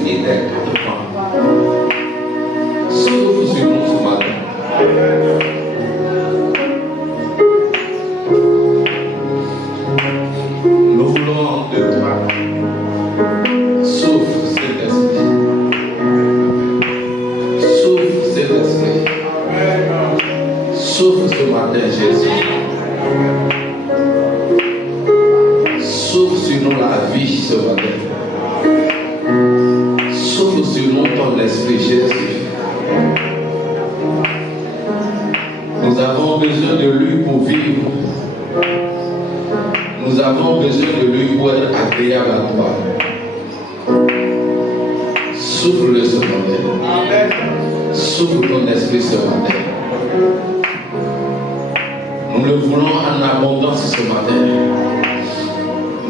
Saint-Esprit des 4 temps. Souffle sur nous ce matin. Nous voulons de toi. Souffle, Saint-Esprit. Souffle, Saint-Esprit. Souffle ce matin, Jésus. Souffle sur nous la vie ce matin. Souffle sur nous ton esprit, Jésus. Nous avons besoin de lui pour vivre. Nous avons besoin de lui pour être agréable à toi. Souffle-le ce matin. Souffle ton esprit ce matin. Nous le voulons en abondance ce matin.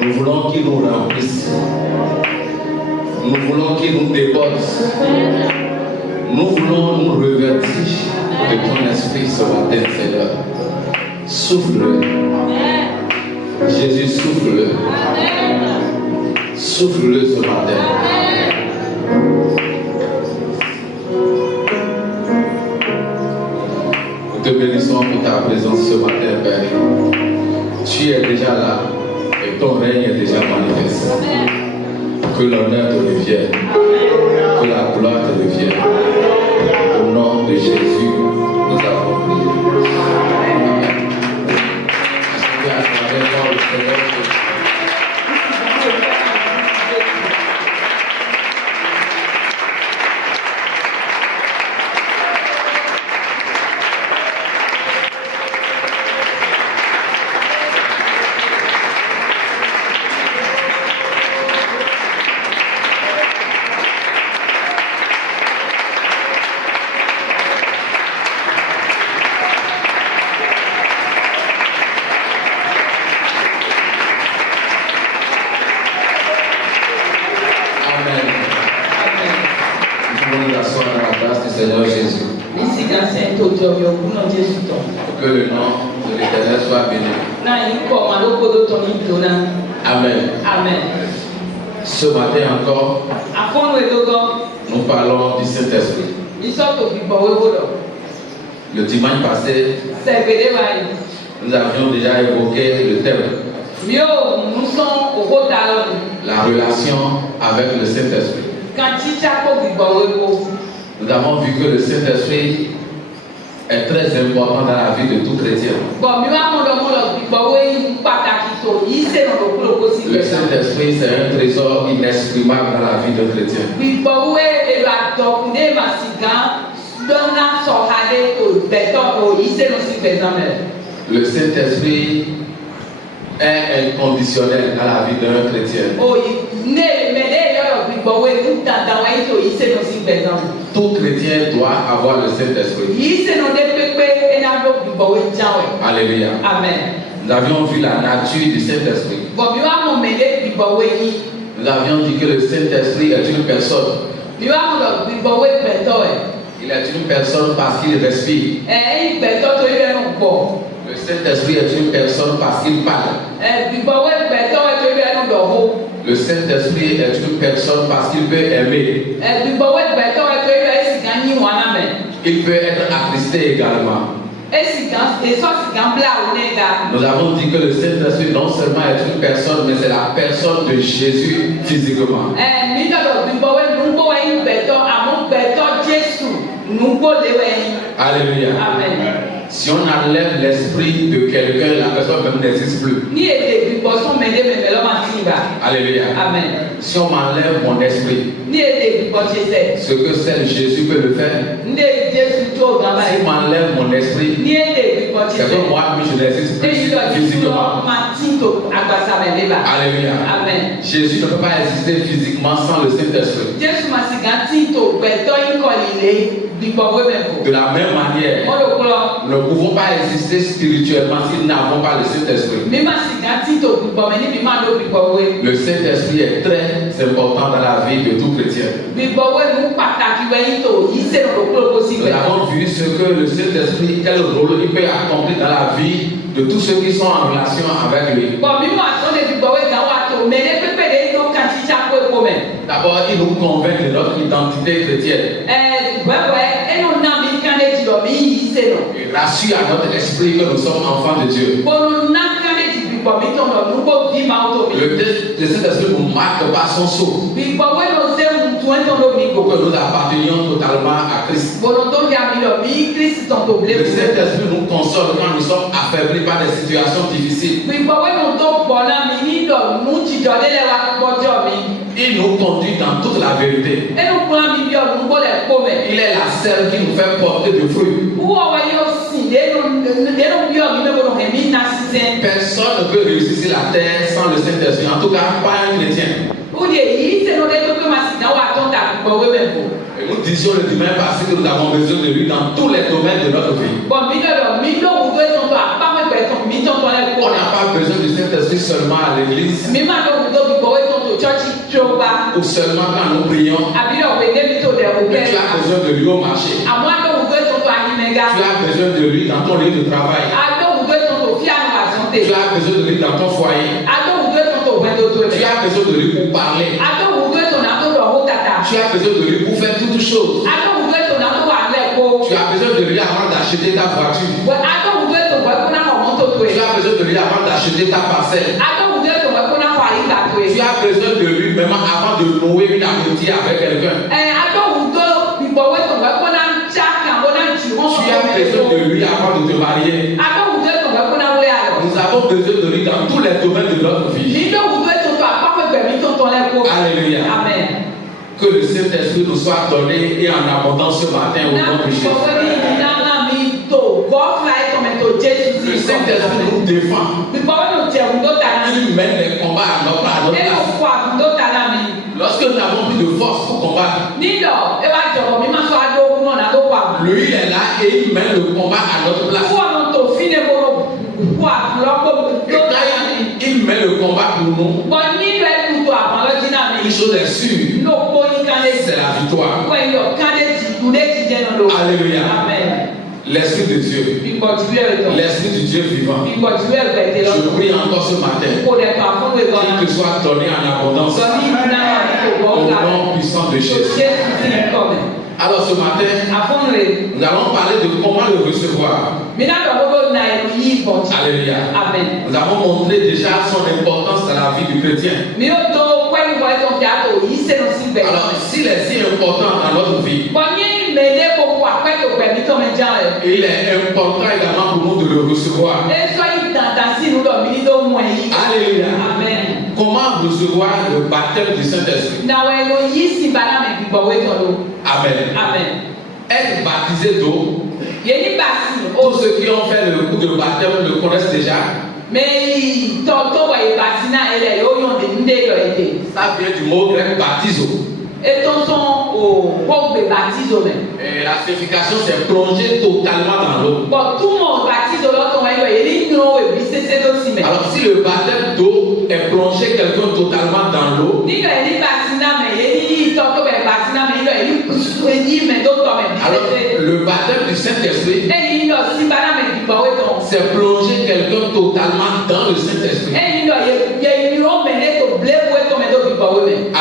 Nous voulons qu'il nous remplisse. Nous voulons qu'il nous déborde. Nous voulons nous revêtir de ton esprit ce matin, Seigneur. Souffle-le. Jésus, souffle-le. Souffle-le ce matin. Nous te bénissons pour ta présence ce matin, Père. Tu es déjà là et ton règne est déjà manifeste. Que l'honneur te revienne. Que la gloire te revienne. Au nom de Jésus, nous avons prié. Amen. Que le nom de l'Éternel soit béni. Amen. Amen. Ce matin encore, nous parlons du Saint-Esprit. Le dimanche passé, nous avions déjà évoqué le thème. La relation avec le Saint-Esprit. Nous avons vu que le Saint-Esprit est très important dans la vie de tout chrétien. Le Saint-Esprit, c'est un trésor inexprimable dans la vie de chrétien. Le Saint-Esprit est inconditionnel dans la vie d'un chrétien. Tout chrétien doit avoir le Saint-Esprit. Alléluia. Amen. Nous avions vu la nature du Saint-Esprit. Nous avions dit que le Saint-Esprit est une personne. Il est une personne parce qu'il respire. Le Saint-Esprit est une personne parce qu'il parle. Le Saint-Esprit est une personne parce qu'il peut aimer. Il peut être attristé également. Nous avons dit que le Saint-Esprit non seulement est une personne, mais c'est la personne de Jésus physiquement. Alléluia. Amen. Si on enlève l'esprit de quelqu'un, la personne même n'existe plus. Alléluia. Amen. Si on m'enlève mon esprit, ce que seul Jésus peut le faire. Si on m'enlève mon esprit, c'est que moi, je n'existe plus physiquement. Alléluia. Amen. Jésus ne peut pas exister physiquement sans le Saint-Esprit. De la même manière, nous ne pouvons pas exister spirituellement si nous n'avons pas le Saint-Esprit. Le Saint-Esprit est très important dans la vie de tout chrétien. Nous avons vu ce que le Saint-Esprit, quel rôle il peut accomplir dans la vie de tous ceux qui sont en relation avec lui. La D'abord, il nous convainc de notre identité chrétienne. Il rassure à notre esprit que nous sommes enfants de Dieu. Le Saint-Esprit nous marque par son sceau pour que nous appartenions totalement à Christ. Le Saint-Esprit nous console quand nous sommes affaiblis par des situations difficiles. Il nous conduit dans toute la vérité. Il est la selle qui nous fait porter du fruit. Personne ne peut réussir sur la terre sans le Saint-Esprit. En tout cas, pas un chrétien. Et nous disions le dimanche passé que nous avons besoin de lui dans tous les domaines de notre vie. On n'a pas besoin du Saint-Esprit seulement à l'église ou seulement quand nous prions. Mais tu as besoin de lui au marché. Tu as besoin de lui dans ton lieu de travail. Tu as besoin de lui dans ton foyer. Tu as besoin de lui pour parler. Tu as besoin de lui pour faire toutes choses. Tu as besoin de lui avant d'acheter ta voiture. Tu as besoin de lui avant d'acheter ta parcelle. Tu as besoin de lui même avant de nouer une amitié avec quelqu'un. Tu as besoin de lui avant de te marier. Nous avons besoin de lui dans tous les domaines de notre vie. Alléluia. Amen. Que le Saint-Esprit nous soit donné et en abondance ce matin au nom de Jésus. Le Saint-Esprit nous défend. Il mène les combats à notre place. Lorsque nous n'avons plus de force pour combattre, lui il est là et il mène le combat à notre place. Et quand il met le combat pour nous, une chose est sûre, c'est la victoire. Alléluia. L'Esprit de Dieu, l'Esprit du Dieu vivant, je prie encore ce matin qu'il te soit donné en abondance au nom puissant de Jésus. Alors ce matin, nous allons parler de comment le recevoir. Alléluia. Nous avons montré déjà son importance dans la vie du chrétien. Alors s'il est si important dans notre vie, il est important également pour nous de le recevoir. Alléluia. Amen. Comment recevoir le baptême du Saint-Esprit? Amen. Amen. Être baptisé d'eau. Tous ceux qui ont fait le coup de baptême le connaissent déjà. Ça vient du mot grec baptizo. Et la signification c'est plonger totalement dans l'eau. Alors si le baptême d'eau est plongé quelqu'un totalement dans l'eau, alors le baptême du Saint-Esprit c'est plonger quelqu'un totalement dans le Saint-Esprit.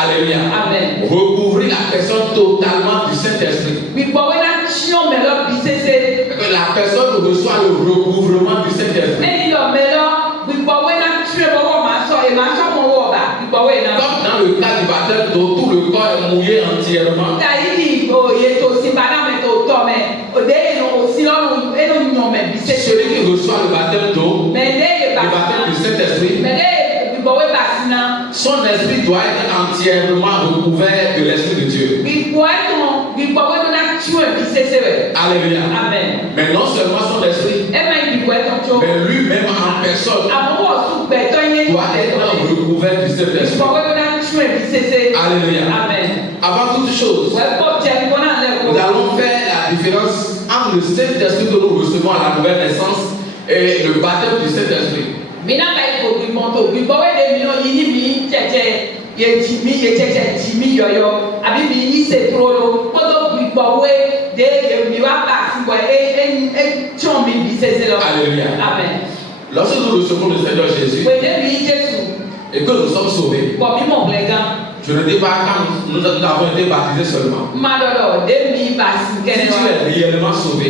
Alléluia. Amen. Recouvrir la personne totalement du Saint-Esprit. La personne reçoit le recouvrement du Saint-Esprit. Comme dans le cas du baptême d'eau, tout le corps est mouillé entièrement. Celui qui reçoit le baptême d'eau, le baptême du Saint-Esprit, son esprit doit être entièrement recouvert de l'Esprit de Dieu. Alléluia. Amen. Mais non seulement son esprit, mais lui-même en personne doit être recouvert du Saint-Esprit. Alléluia. Amen. Avant toute chose, nous allons faire la différence entre le Saint-Esprit que nous recevons à la nouvelle naissance et le baptême du Saint-Esprit. Alléluia. Amen. Lorsque nous recevons le Seigneur Jésus et que nous sommes sauvés, je Je ne dis pas quand nous avons été baptisés seulement. Si tu es réellement sauvé,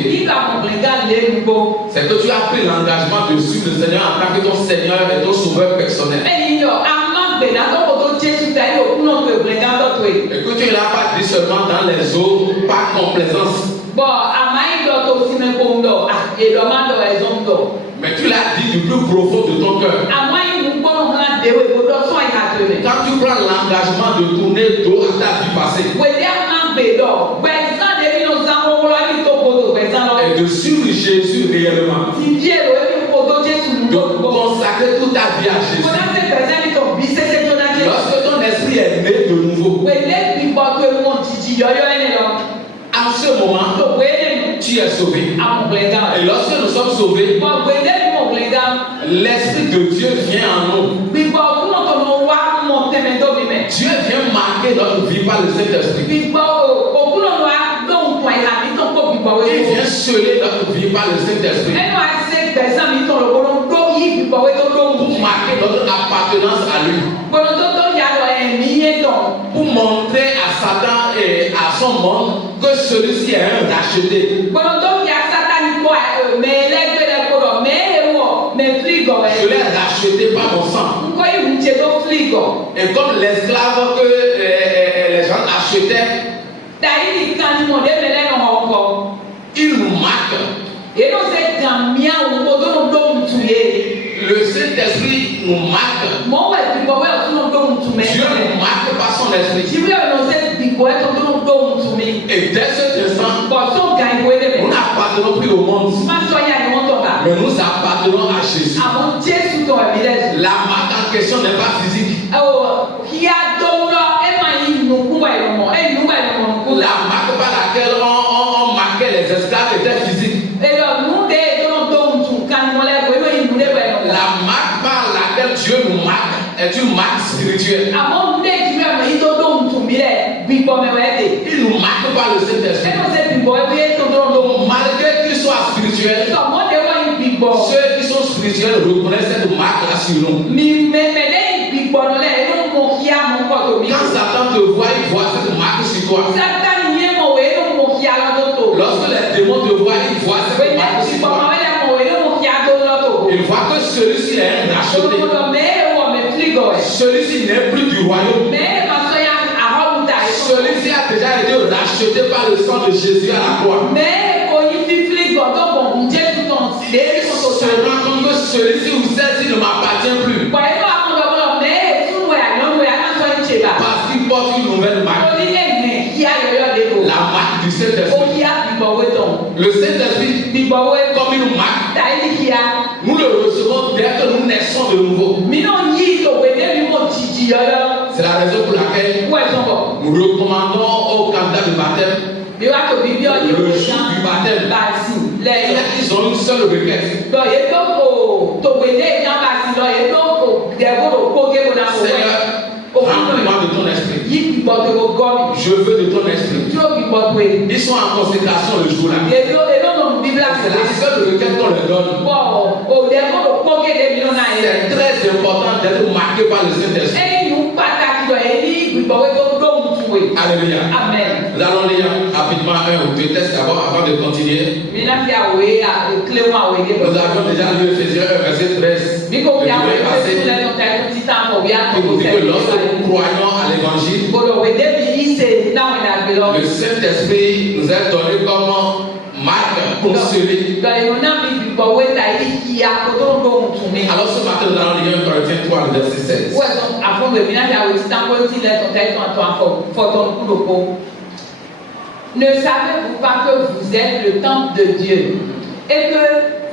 c'est que tu as pris l'engagement de suivre le Seigneur en tant que ton Seigneur et ton sauveur personnel. Et que tu ne l'as pas dit seulement dans les eaux, par complaisance. Mais tu l'as dit du plus profond de ton cœur. Quand tu prends l'engagement de tourner dos à ta vie passée et de suivre Jésus réellement, de consacrer toute ta vie à Jésus, lorsque ton esprit est né de nouveau, en ce moment, tu es sauvé. Et lorsque nous sommes sauvés, l'Esprit de Dieu vient en nous. Dieu vient marquer notre vie par le Saint-Esprit. Il vient sceller notre vie par le Saint-Esprit. Pour marquer notre appartenance à lui. Pour montrer à Satan et à son monde que celui-ci est un racheté. Je l'ai racheté par mon sang. Et comme l'esclave que les gens achetaient, il nous marque. Le Saint-Esprit nous marque. Dieu nous marque par son esprit. Et dès cet instant, nous n'appartenons plus au monde, mais nous appartenons à Jésus. La marque en question n'est pas physique. La marque par laquelle on marquait les esclaves était physique. La marque par laquelle Dieu nous marque est une marque spirituelle. Il nous marque par le Saint-Esprit. Malgré qu'il soit spirituel, ceux qui sont spirituels reconnaissent cette marque-là sur nous. Quand Satan te voit, il voit cette marque sur toi. Lorsque les démons te voient, ils voient cette marque sur toi. Ils voient que celui-ci est un racheté. Celui-ci n'est plus du royaume. Celui-ci a déjà été racheté par le sang de Jésus à la croix. Et il se rend compte que celui-ci ou celle-ci ne m'appartient plus. Parce qu'il porte une nouvelle marque. La marque du Saint-Esprit. Le Saint-Esprit, comme il nous marque, nous le recevons dès que nous naissons de nouveau. C'est la raison pour laquelle nous recommandons aux candidats de baptême le jour du baptême. Ils ont une seule requête. Seigneur, remplis-moi de ton esprit. Je veux de ton esprit. Ils sont en consécration le jour-là. C'est la seule requête qu'on leur donne. C'est très important d'être marqué par le Saint-Esprit. Alléluia. Amen. Nous allons lire rapidement un ou deux textes d'abord avant de continuer. Nous avions déjà lu Ephésiens 1 verset 13. Qui nous dit que lorsque nous croyons à l'évangile, le Saint-Esprit nous est donné comme marque pour sceller. Alors ce matin, nous allons lire 1 Corinthiens 3, le verset 16. Ne savez-vous pas que vous êtes le temple de Dieu et que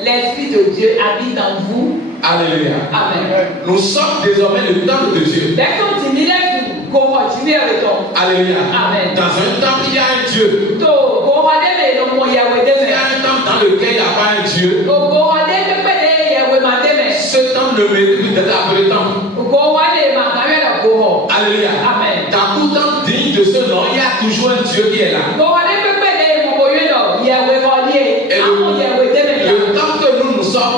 l'Esprit de Dieu habite en vous? Alléluia. Amen. Nous sommes désormais le temple de Dieu. Alléluia. Amen. Dans un temple, il y a un Dieu. Il y a un temple dans lequel il n'y a pas un Dieu. Ce temple ne mérite plus d'être appelé temple. Alléluia. Amen. Dans tout temple digne de ce nom, il y a toujours un Dieu qui est là. Et le temple que nous sommes,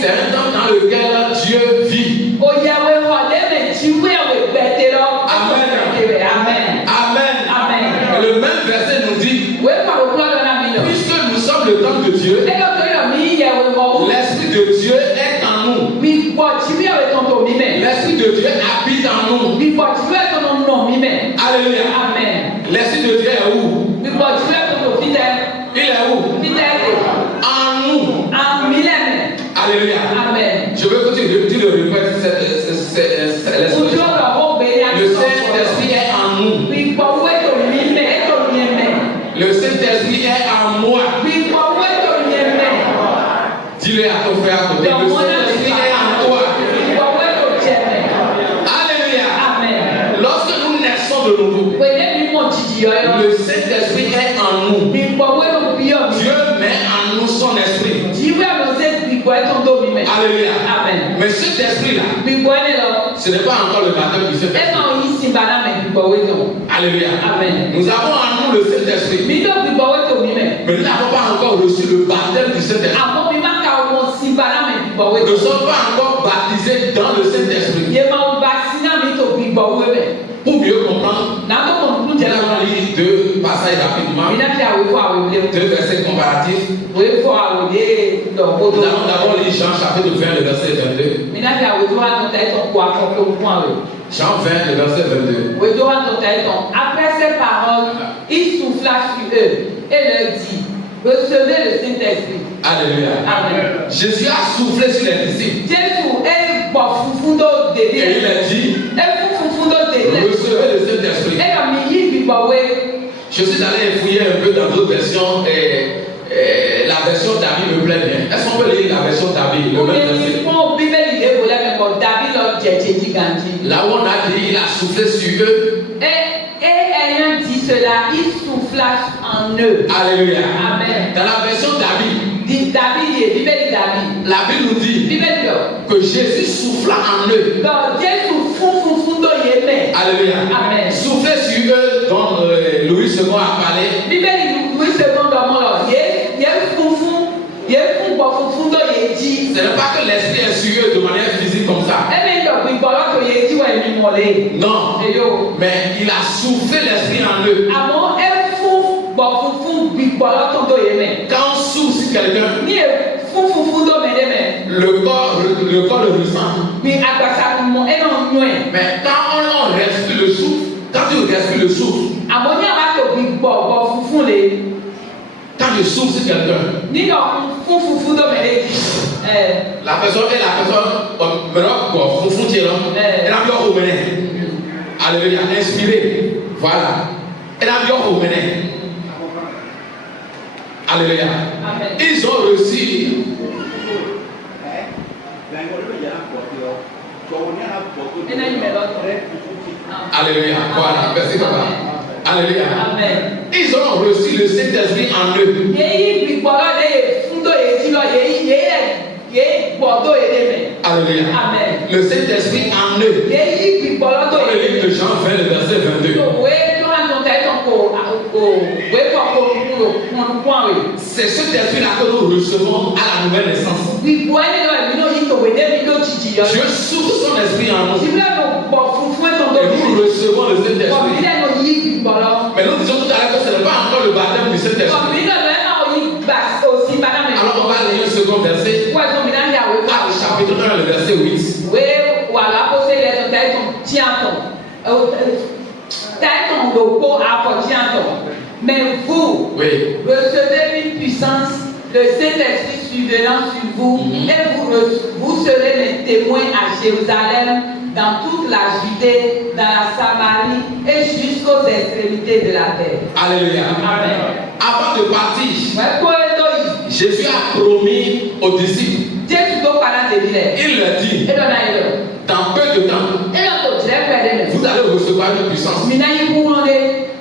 c'est un temple dans lequel Dieu vit. puisque nous sommes le temple de Dieu, l'Esprit de Dieu est en nous. L'Esprit de Dieu habite en nous. Alléluia. Amen. L'Esprit de Dieu est où? Il est où? En nous. Alléluia. Amen. Je veux que tu le répètes. Le Saint-Esprit est en nous. Le Saint-Esprit est en moi. Dis-le à ton frère à côté. Le Saint-Esprit est en toi. Alléluia. Amen. Lorsque nous naissons de nouveau, le Saint-Esprit est en nous. Dieu met en nous son esprit. Alléluia. Amen. Mais cet esprit-là, ce n'est pas encore le baptême du Saint-Esprit. Alléluia. Amen. Nous avons en nous le Saint-Esprit. Mais nous n'avons pas encore reçu le baptême du Saint-Esprit. Nous ne sommes pas encore baptisés dans le Saint-Esprit. Pour mieux comprendre, nous allons lire deux passages rapidement, deux versets comparatifs. Nous allons d'abord lire Jean chapitre 20, le verset 22. Jean 20, le verset 22. Après ces paroles, il souffla sur eux et leur dit: recevez le Saint-Esprit. Alléluia. Amen. Jésus a soufflé sur les disciples. Et il a dit: recevez le Saint-Esprit. Je suis allé fouiller un peu dans d'autres versions et la version d'Abi me plaît bien. Est-ce qu'on peut lire la version d'Abi, le même verset? Là où on a dit, il a soufflé sur eux. Et ayant dit cela, il souffla en eux. Alléluia. Amen. Dans la version d'Abi, la Bible nous dit que Jésus souffla en eux. Alléluia. Amen. Souffler sur eux, dont Louis II a parlé. Ce n'est pas que l'esprit est sur eux de manière physique comme ça. Non. Mais il a soufflé l'esprit en eux. Quand on souffle sur quelqu'un, le corps le ressent. Mais quand on respire le souffle, quand tu respires le souffle, quand je souffle sur quelqu'un, la personne alléluia, inspiré. Voilà. Alléluia. Ils ont reçu. Alléluia. Voilà. Merci papa. Alléluia. Amen. Ils ont reçu le Saint-Esprit en eux. Alléluia. Amen. Le Saint-Esprit en eux. Dans le livre de Jean 20, le verset 22. C'est cet esprit-là que nous recevons à la nouvelle naissance. Dieu souffle son esprit en nous. Et nous recevons le Saint-Esprit. Mais nous disons tout à l'heure que ce n'est pas encore le baptême du Saint-Esprit. Alors on va lire le second verset. Actes chapitre 1, le verset 8. Mais vous, recevez une puissance, le Saint-Esprit survenant sur vous, et vous serez mes témoins à Jérusalem, dans toute la Judée, dans la Samarie et jusqu'aux extrémités de la terre. Alléluia. Amen. Avant de partir, Jésus a promis aux disciples. Il leur dit: dans peu de temps, vous allez recevoir une puissance.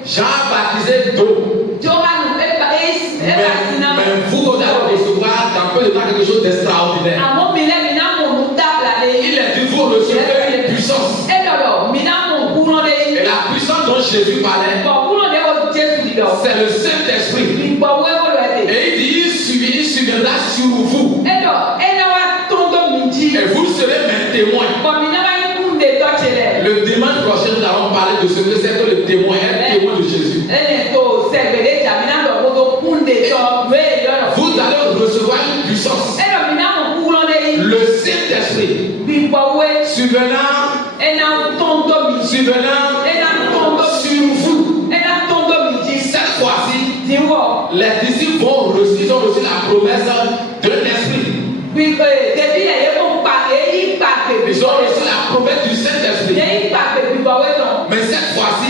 Jean a baptisé d'eau. Mais vous allez recevoir dans peu de temps quelque chose d'extraordinaire. Il a dit: vous recevrez une puissance. Et la puissance dont Jésus parlait, c'est le Saint-Esprit. Et il dit: il suivra sur vous. Et vous serez mes témoins. Le dimanche prochain, nous allons parler de ce que c'est que le témoin, un témoin de Jésus. Saint-Esprit. Survenant sur vous. Cette fois-ci, les disciples ont reçu la promesse d'un esprit. Ils ont reçu la promesse du Saint-Esprit. Mais cette fois-ci,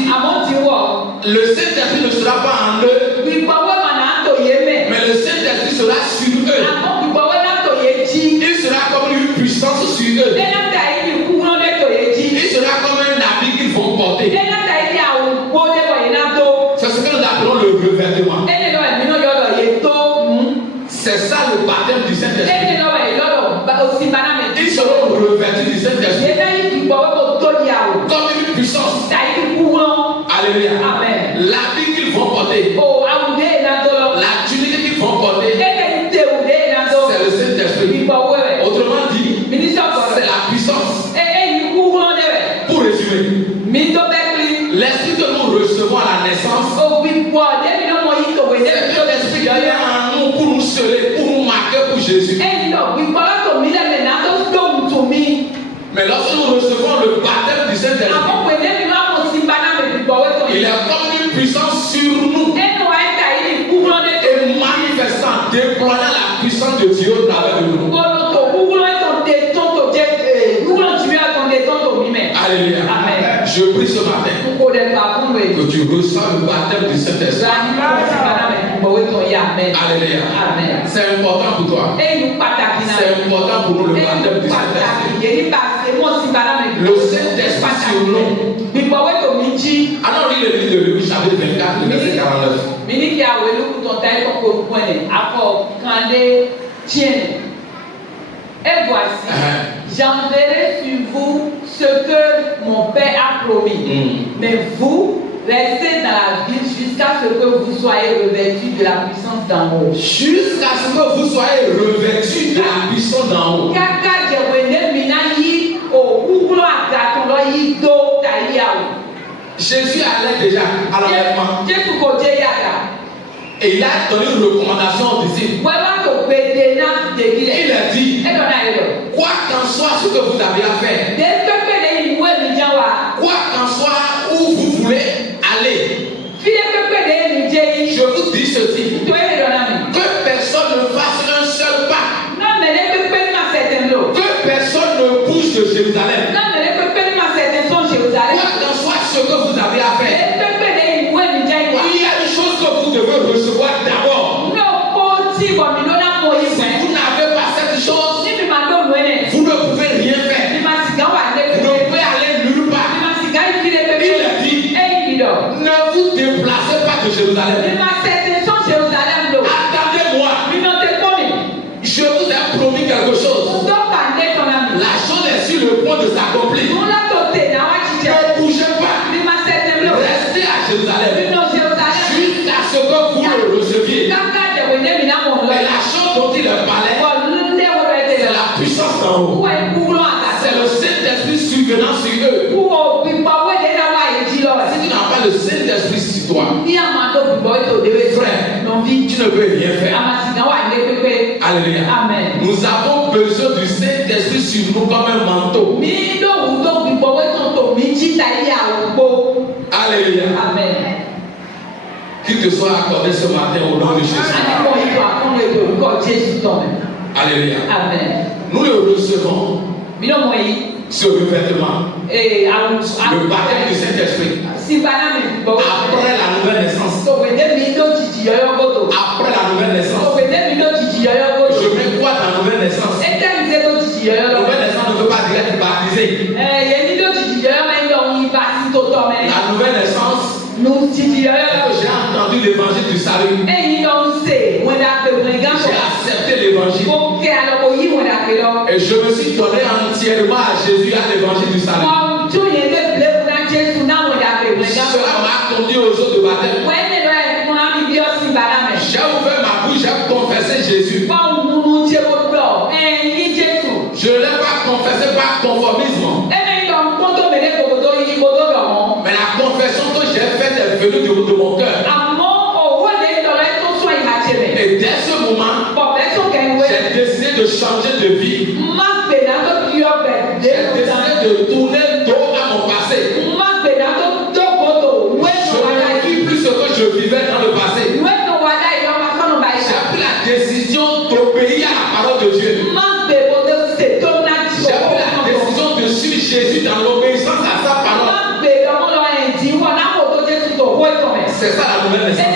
le Saint-Esprit ne sera pas en eux, mais le Saint-Esprit sera sur eux. Il sera comme une puissance sur eux. Il sera comme un habit qu'ils vont porter. C'est ce que nous appelons le revêtement. C'est ça le baptême du Saint-Esprit. Ils seront revêtus du Saint-Esprit comme une puissance. Alléluia. L'habit qu'ils vont porter, la tunique qu'ils vont porter, c'est le Saint-Esprit. Autrement dit, c'est la puissance. Pour résumer, l'esprit que nous recevons à la naissance, c'est l'esprit qui est en nous pour nous sceller, pour nous marquer pour Jésus. Mais lorsque nous recevons le baptême du Saint-Esprit, il est comme une puissance sur nous et manifestant, déployant la puissance de Dieu au travers de nous. Alléluia. Amen. Je prie ce matin que tu reçois le baptême du Saint-Esprit. Alléluia. Amen. C'est important pour toi. C'est important pour nous le baptême du Saint-Esprit. Le Saint-Esprit sur nous. Alors lis le livre de Luc chapitre 24, le verset 49. Et voici, j'enverrai sur vous ce que mon Père a promis. Mais vous, restez dans la ville jusqu'à ce que vous soyez revêtus de la puissance d'en haut. Jusqu'à ce que vous soyez revêtus de la puissance d'en haut. Jésus allait déjà à l'enlèvement. Et il a donné une recommandation aux disciples. Il a dit, quoi qu'en soit ce que vous avez à faire, quoi qu'en soit où vous voulez aller, je vous dis ceci, que personne ne fasse un seul pas, que personne ne bouge de Jérusalem, quoi qu'en soit ce que vous avez à faire, il y a une chose que vous devez recevoir d'abord. Si vous n'avez pas cette chose, vous ne pouvez rien faire. Vous ne pouvez aller nulle part. Il a dit, ne vous déplacez pas de Jérusalem. Attendez-moi. Je vous ai promis quelque chose. La chose est sur le point de s'accomplir. Ne bougez pas. Restez à Jérusalem. Jusqu'à ce que vous le receviez. Et la chose dont il parlait, c'est la puissance d'en haut. C'est le Saint-Esprit survenant sur eux. Si tu n'as pas le Saint-Esprit sur toi, frère, tu ne peux rien faire. Alléluia. Amen. Nous avons besoin du Saint-Esprit sur nous comme un manteau. Alléluia. Amen. Qu'il te soit accordé ce matin au nom de Jésus. Alléluia. Amen. Nous le recevons. Ce revêtement. Le baptême du Saint-Esprit. Après la nouvelle naissance. Après la nouvelle naissance. Je mets quoi dans la nouvelle naissance? La nouvelle naissance ne veut pas dire être baptisé. La nouvelle naissance, j'ai entendu l'évangile du salut. J'ai accepté l'évangile. Et je me suis donné entièrement à Jésus, à l'évangile du salut. Cela m'a conduit aux eaux de baptême. J'ai ouvert ma bouche, j'ai confessé Jésus. Je ne l'ai pas confessé par conformisme. Mais la confession que j'ai faite est venue de mon cœur. Et dès ce moment, j'ai décidé de changer de vie. c'est ça la nouvelle naissance.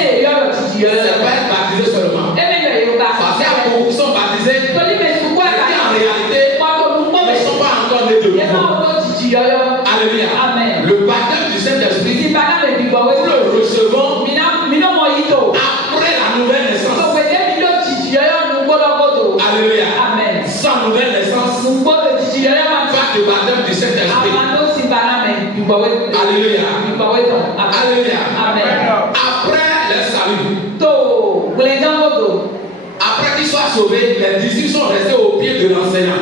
C'est pas être baptisé seulement. Parce qu'il y a beaucoup qui sont baptisés, mais qui en réalité ne sont pas encore nés de nouveau. Alléluia. Amen. Le baptême du Saint-Esprit, nous le recevons après la nouvelle naissance. Alléluia. Amen. Sans nouvelle naissance, pas de baptême du Saint-Esprit. Alléluia. Alléluia. Amen. Après le salut, après qu'ils soient sauvés, les disciples sont restés au pied de l'enseignant.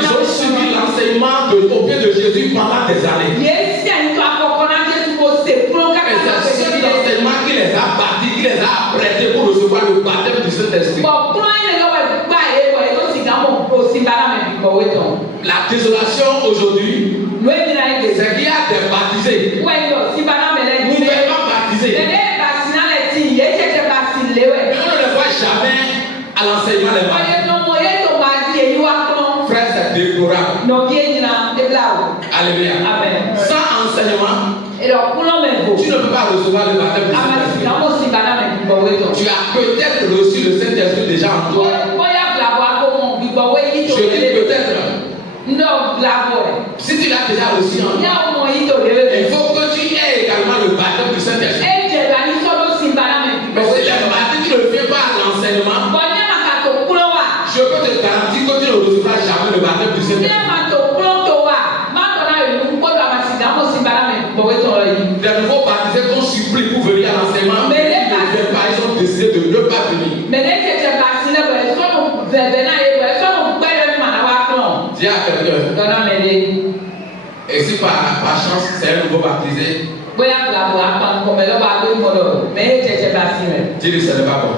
Ils ont suivi l'enseignement au pied de Jésus pendant des années. Et c'est cet enseignement qui les a bâtis, qui les a apprêtés pour recevoir le baptême du Saint-Esprit. La désolation aujourd'hui, c'est qu'il y a des baptisés, nouvellement baptisés, mais on ne les voit jamais à l'enseignement des baptêmes. Frère, c'est déplorable. Alléluia. Sans enseignement, tu ne peux pas recevoir le baptême du Saint-Esprit. Tu as peut-être reçu le Saint-Esprit déjà en toi. Je dis peut-être. Si tu l'as déjà reçu en toi, il faut que tu aies également le baptême du Saint-Esprit. Mais si les baptêmes, tu ne viens pas à l'enseignement, je peux te garantir que tu ne recevras jamais le baptême du Saint-Esprit. Les nouveaux baptisés qu'on supplie pour venir à l'enseignement, ils ont décidé de ne pas venir. Dis à quelqu'un. Et si par chance c'est un nouveau baptisé, dis-lui ce n'est pas bon.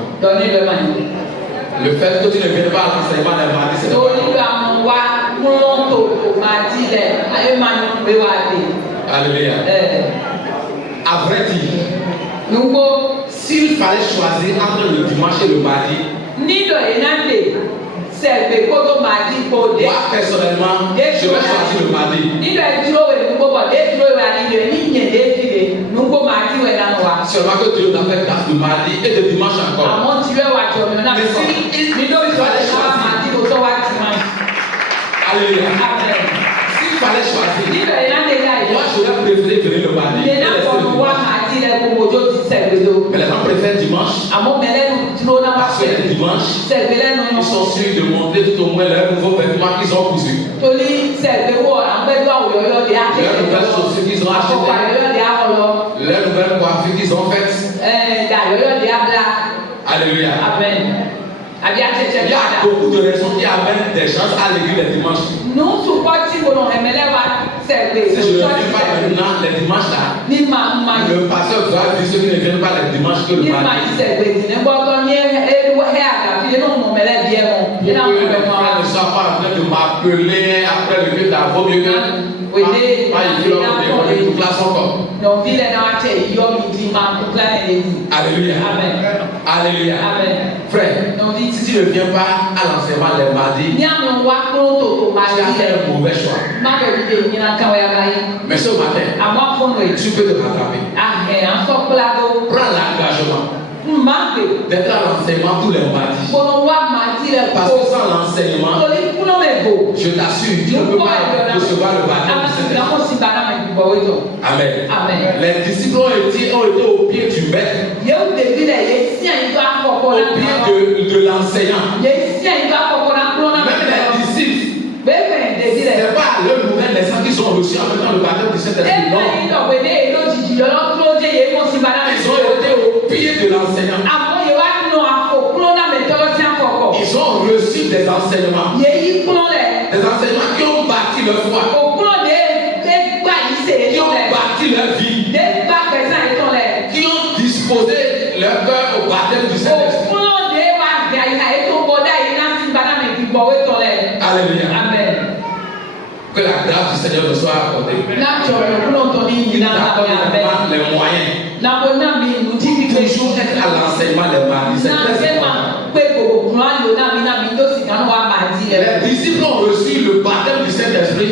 Le fait que tu ne viennes pas à l'enseignement des mardis, c'est pas bon. Alléluia. À vrai dire, s'il fallait choisir entre le dimanche et le mardi, moi personnellement, je vais choisir le mardi. Seulement que Dieu n'a fait grâce de mardi et de dimanche encore. Mais s'il fallait choisir, alléluia. S'il fallait choisir, moi j'aurais préféré venir le mardi. Mais les gens préfèrent dimanche. Parce que les dimanches, ils sont sûrs de montrer tout au moins leurs nouveaux vêtements qu'ils ont cousus. Leurs nouvelles chaussures qu'ils ont achetées. Leurs nouvelles coiffures qu'ils ont faites. Alléluia. Amen. Il y a beaucoup de raisons qui amènent des gens à l'église les dimanches. Si je ne viens pas maintenant les dimanches là, le pasteur va dire ceux qui ne viennent pas les dimanches que le mardi. Les frères ne sont pas en train de m'appeler après le culte à vos mieux que il faut leur demander toute la son corps. Alléluia. Alléluia. Frère, si tu ne viens pas à l'enseignement les mardis, tu as fait un mauvais choix. Mais ce matin, tu peux te rattraper. Prends l'engagement d'être à l'enseignement tous les mardis. Parce que sans l'enseignement, je t'assure, tu ne peux pas recevoir le baptême du Saint-Esprit. Amen. Les disciples ont été au pied du maître, au pied de l'enseignant. Même les disciples, ce n'est pas leur nouvelle naissance qu'ils ont reçu en même temps le baptême du Saint-Esprit. Non. Ils ont été au pied de l'enseignant. Ils ont reçu des enseignements. Des enseignements qui ont bâti leur foi. Qui ont bâti leur vie. Qui ont disposé leur cœur au baptême du Saint-Esprit. Alléluia. Amen. Que la grâce du Seigneur nous soit accordée. Il nous accorde les moyens. Toujours être à l'enseignement des mardis. C'est très important. Les disciples ont reçu le baptême du Saint-Esprit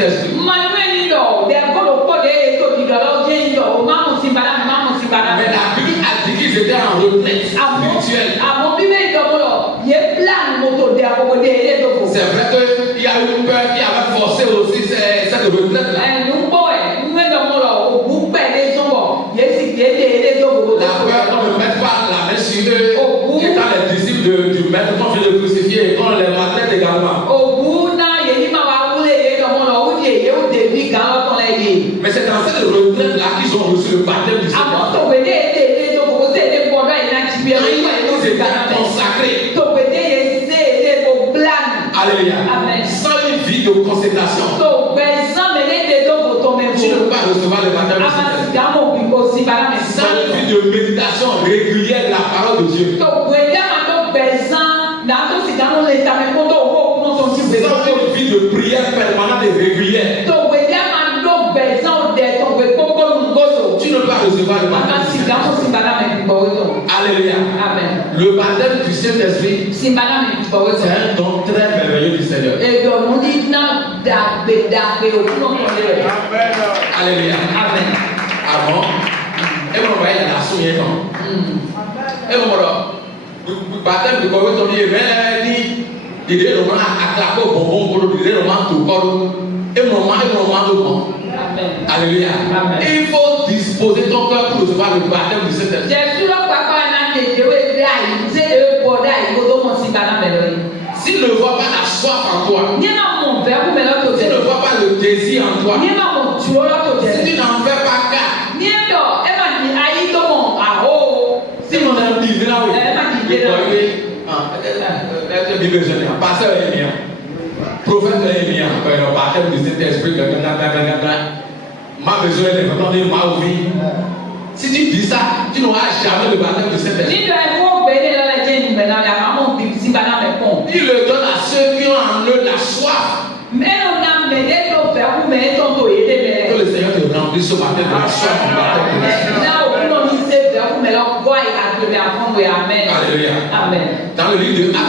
Saint-Esprit. Mais la Bible a dit qu'ils étaient en retraite spirituelle. C'est vrai qu'il y a eu peur qui avait forcé aussi cette retraite-là. La peur qu'on ne mette pas la main sur eux, étant les disciples du maître qu'on vient de crucifier et qu'on les matait également. Mais c'est dans cette retraite-là qu'ils ont reçu le baptême du Seigneur. Ils étaient consacrés. Alléluia. Sans une vie de consécration, tu ne peux pas recevoir le baptême du Seigneur. Sans une vie de méditation régulière de la parole de Dieu. Sans une vie de prière permanente et régulière, tu ne peux pas recevoir le baptême du Seigneur. Alléluia. Amen. Le baptême du Saint-Esprit, c'est un don très merveilleux du Seigneur. Alléluia. Amen. Avant, et on va y aller à la souillée. Et on va le baptême du corps, on dit, il est le moment à claquer au bonbon pour le dire, le moment tout corps, et le moment tout bon. Alléluia. Il faut disposer ton cœur pour recevoir le baptême du Saint-Esprit. S'il ne voit pas la soif en toi, s'il ne voit pas le désir en toi, si tu n'en fais pas cas, si on a un bidé là, oui, pasteur Émien, prophète Émien, le baptême du Saint-Esprit, ma besoin de m'entendre ma vie. Si tu dis ça, tu n'auras jamais le baptême du Saint-Esprit. Il le donne à ceux qui ont en eux la soif. Que le Seigneur te remplisse ce matin de la soif du baptême du Saint-Esprit. Alléluia. Amen. Dans le livre de Actes.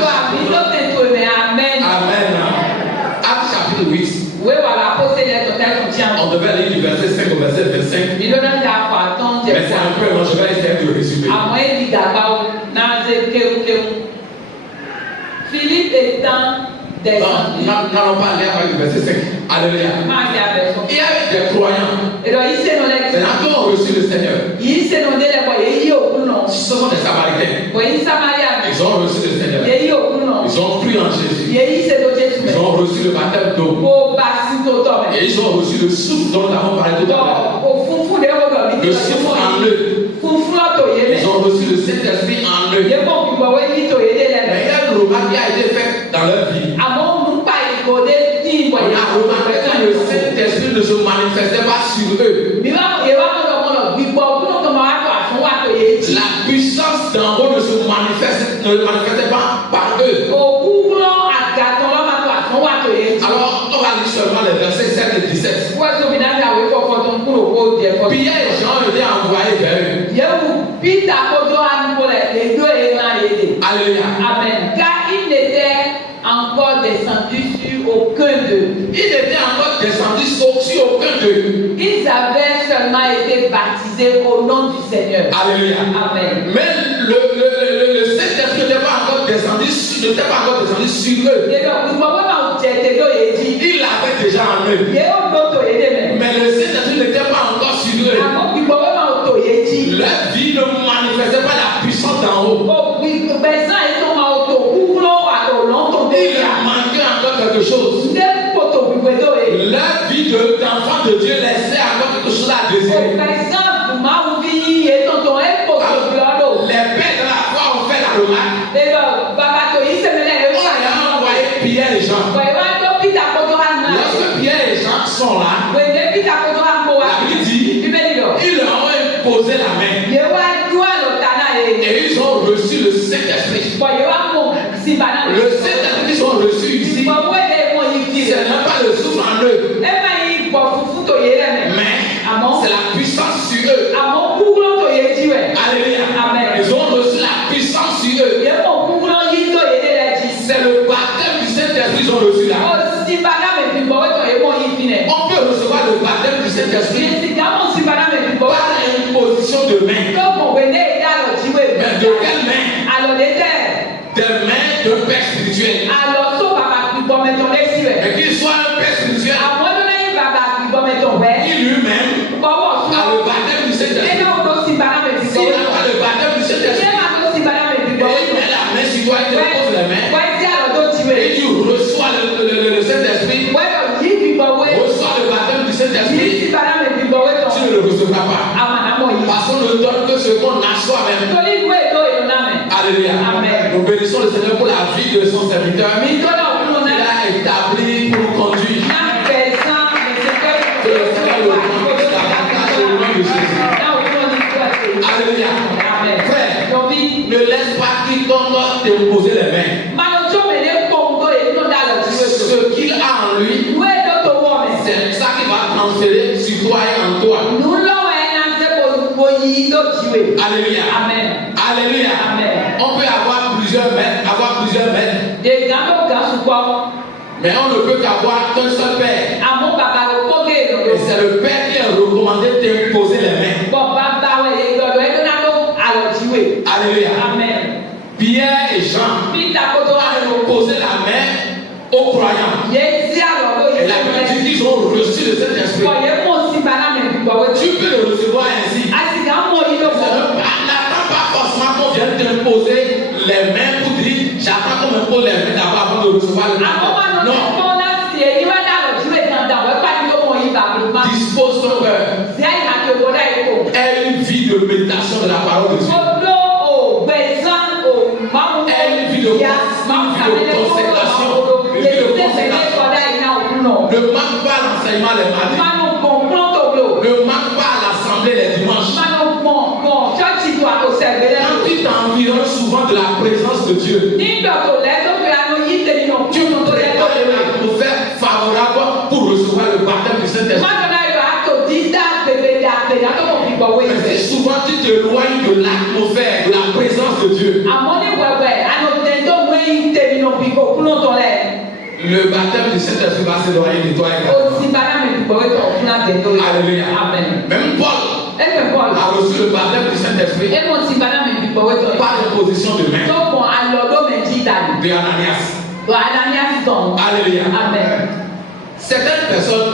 Amen. Actes chapitre 8. On devait aller du verset 5 au verset 25. Mais c'est un peu long, je vais essayer de résumer. Philippe étant descendu. N'allons pas aller avec le verset 5. Alléluia. Il y avait des croyants. C'est là qu'ils ont reçu le Seigneur. Ce sont des Samaritains. Ils ont reçu le Seigneur. Ils ont cru en Jésus. Ils ont reçu le baptême d'eau. Et ils ont reçu le souffle dont nous avons parlé tout à l'heure. Le souffle en eux. Ils ont reçu le Saint-Esprit en eux. Mais il y a une remarque qui a été faite dans leur vie. On a remarqué que le Saint-Esprit ne se manifestait pas sur eux. La puissance d'en haut ne se manifestait pas par eux. Alors, on va lire seulement les versets 7 et 17. Pierre et Jean étaient envoyés vers eux. Alléluia. Amen. Car il n'était encore descendu sur aucun d'eux. Il n'était encore descendu sur aucun d'eux. Ils avaient seulement été baptisés au nom du Seigneur. Alléluia. Amen. Mais le Saint-Esprit n'était pas encore descendu sur eux. Il l'avait déjà en eux. Mais le Saint-Esprit n'était pas encore sur eux. Leur vie ne manifestait pas la puissance d'en haut. Il manquait encore quelque chose. Leur vie d'enfant de Dieu laissait encore quelque chose à désirer. Les pères de la foi ont fait la remarque. On a envoyé Pierre et Jean. Lorsque Pierre et Jean sont là, la Bible dit, ils leur ont imposé la main. Et ils ont reçu le Saint-Esprit. Le Saint-Esprit qu'ils ont reçu ici, ce n'est pas le souffle en eux, mais c'est la puissance sur eux. Alléluia. Ils ont reçu la puissance sur eux. C'est le baptême du Saint-Esprit qu'ils ont reçu là. Saint-Esprit par imposition de main. Mais de quelle main? Des mains de Père spirituel. Et qu'il soit un Père spirituel qui lui-même a le baptême du Saint-Esprit. S'il n'a pas le baptême du Saint-Esprit, et il met la main sur toi et te pose les mains, et tu reçois le Saint-Esprit, reçois le baptême du Saint-Esprit, tu ne le recevras pas. Parce qu'on ne donne que ce qu'on a soi-même. Alléluia. Nous bénissons le Seigneur pour la vie de son serviteur. Il a établi pour nous conduire. Que le Seigneur le conduise davantage au nom de Jésus. Alléluia. Frère, ne laisse pas quiconque te poser les mains. Ce qu'il a en lui, c'est ça qui va transférer sur toi et en toi. Alléluia. Amen. Alléluia. Amen. On peut avoir plusieurs maîtres, mais on ne peut qu'avoir qu'un seul Père. Et c'est le Père qui est recommandé d'imposer les mains. Alléluia. Amen. Pierre et Jean ont posé la main aux croyants. Et la Bible dit qu'ils ont reçu le Saint-Esprit. Tu peux le recevoir ainsi. N'attends pas forcément qu'on vienne t'imposer les mains pour dire j'attends qu'on me pose les mains d'abord avant de recevoir le Saint-Esprit. Non. Dispose ton cœur. Aie une vie de méditation de la parole de Dieu. Aie une vie de consécration. Ne manque pas l'enseignement les mardis. Ne manque pas l'assemblée les dimanches. Quand tu t'environnes souvent de la présence de Dieu, tu ne prépares l'atmosphère favorable pour recevoir le baptême du Saint-Esprit. Mais souvent tu t'éloignes de l'atmosphère, de la présence de Dieu. Le baptême du Saint-Esprit va s'éloigner de toi également. Alléluia. Même Paul a reçu le baptême du Saint-Esprit par imposition de main de Ananias. Alléluia. Certaines personnes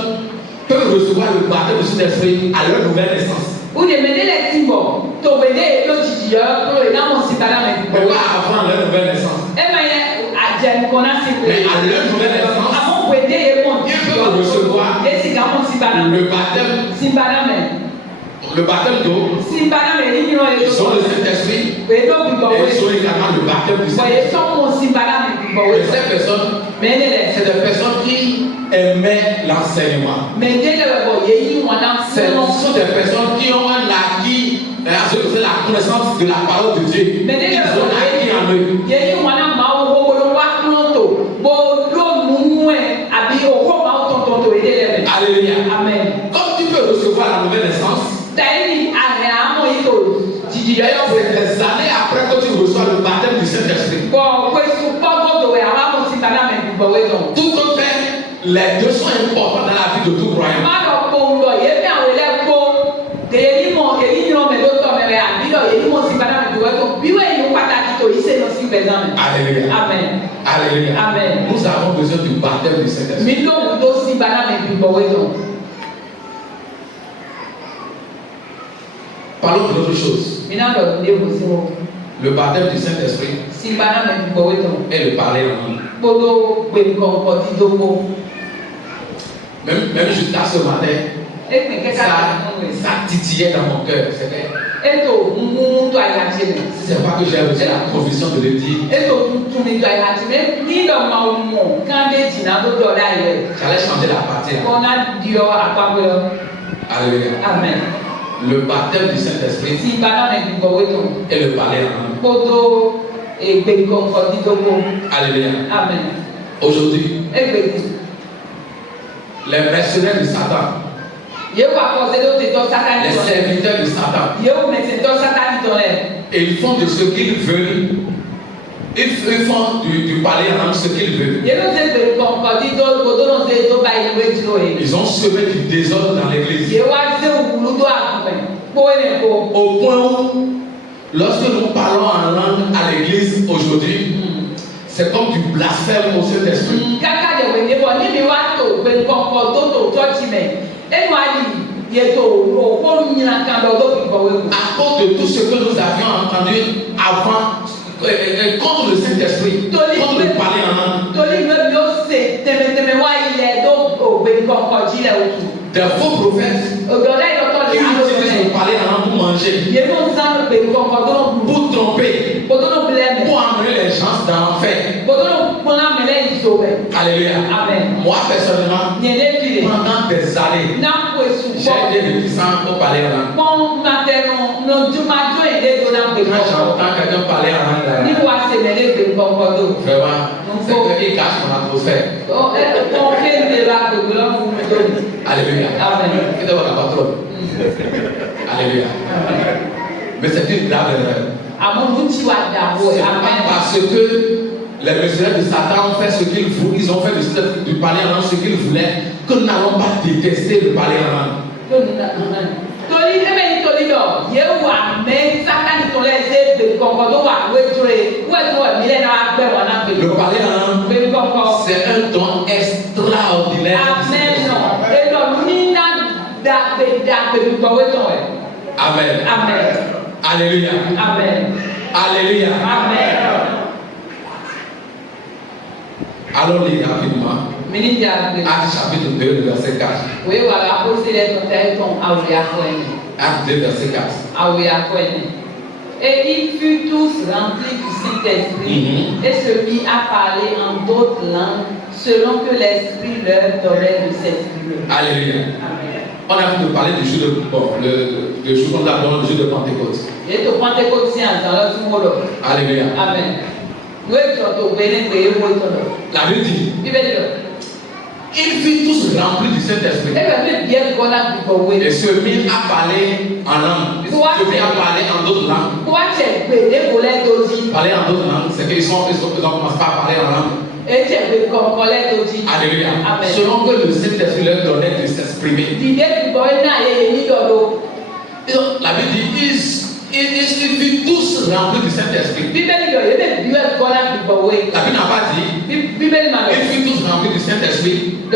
peuvent recevoir le baptême du Saint-Esprit à leur nouvelle naissance. Mais pas avant leur nouvelle naissance. Mais à leur nouvelle naissance, ils peuvent recevoir le baptême d'eau. Ils ont le Saint-Esprit et ils ont également le baptême du Saint-Esprit. Et ces personnes, c'est des personnes qui aimaient l'enseignement. Ce sont des personnes qui ont un acquis, c'est la connaissance de la parole de Dieu. Ils ont un acquis en eux. Alléluia. Amen. Comme tu peux recevoir la nouvelle naissance, d'ailleurs, c'est des années après que tu reçois le baptême du Saint-Esprit. Tout compte fait, les deux sont importants dans la vie de tout croyant. Alléluia. Amen. Alléluia. Amen. Nous avons besoin du baptême du Saint-Esprit. Parlons d'autre chose. Le baptême du Saint-Esprit est le parler en langue. Même jusqu'à ce matin, ça titillait dans mon cœur. C'est vrai. C'est pas que j'ai reçu la provision de le dire. J'allais changer la partie. Alléluia. Amen. Le baptême du Saint-Esprit est le parler en langue. Alléluia. Amen. Aujourd'hui, les mercenaires du Satan, les serviteurs du Satan, et ils font de ce qu'ils veulent Ils font du parler en langue ce qu'ils veulent. Ils ont semé du désordre dans l'église. Au point où, lorsque nous parlons en langue à l'église aujourd'hui, c'est comme du blasphème au Saint-Esprit. À cause de tout ce que nous avions entendu avant contre le Saint-Esprit, contre le parler en langue. Des faux prophètes qui utilisent le parler en langue pour manger, pour tromper, pour amener les gens dans l'enfer. Alléluia. Amen. Moi personnellement, pendant des années, j'ai été réticent pour parler en langue. Quand j'entends quelqu'un parler en langue, vraiment, c'est qu'il cache mon atmosphère. Alléluia. Alléluia. Mais c'est une grave erreur. C'est pas parce que les missionnaires de Satan ont fait ce qu'ils voulaient, ils ont fait du parler en langue ce qu'ils voulaient, que nous n'allons pas détester le parler en langue. Le parler en langue, c'est un don extraordinaire. Amen. Amen. Alléluia. Amen. Alléluia. Amen. Alors lisez rapidement. Acte chapitre 2, verset 4. Acte 2, verset 4. Et ils furent tous remplis du Saint-Esprit et se mit à parler en d'autres langues selon que l'Esprit leur donnait de s'exprimer. Alléluia. Amen. On a pu parler du jour de jour qu'on appelle le jour de Pentecôte. Alléluia. Amen. La Bible dit, ils furent tous remplis du Saint-Esprit et se mirent à parler en langue. Se mirent à parler en d'autres langues. Parler en d'autres langues, c'est qu'ils ont commencé par parler en langue. Alléluia. Selon que le Saint-Esprit leur donnait de s'exprimer. La Bible dit, ils furent tous remplis du Saint-Esprit. La Bible n'a pas dit, ils furent tous remplis du Saint-Esprit. Et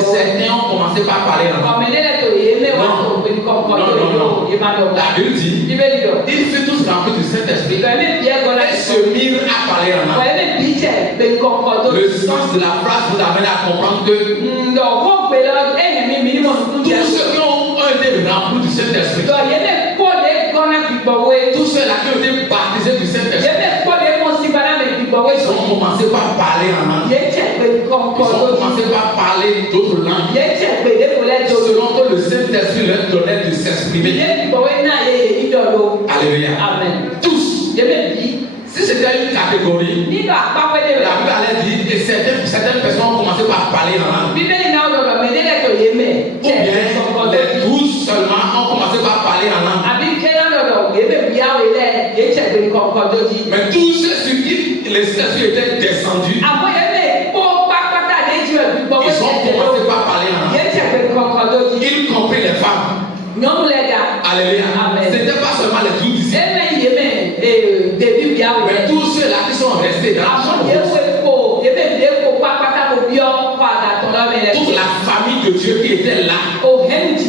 certains ont commencé par parler en langue. Non. La Bible dit, ils furent tous remplis du Saint-Esprit et se mirent à parler en langue. Le sens de la phrase vous amène à comprendre que tous ceux qui ont été remplis du Saint-Esprit, tous ceux-là qui ont été baptisés du Saint-Esprit, ils ont commencé par parler en langue. Ils ont commencé par parler d'autres langues. Selon que le Saint-Esprit leur donnait de s'exprimer. Alléluia. Amen. Tous. Si c'était une catégorie, la Bible allait dire, et certaines personnes ont commencé par parler en langue. Ou bien les 12 seulement ont commencé par parler en langue. Mais tous ceux sur qui les Saint-Esprit étaient descendus, ils ont commencé par parler en langue. Ils compris les femmes. Alléluia. Ce n'était pas seulement les 12 disciples. Mais tous ceux-là qui sont restés dans toute la famille de Dieu qui était là, remplie du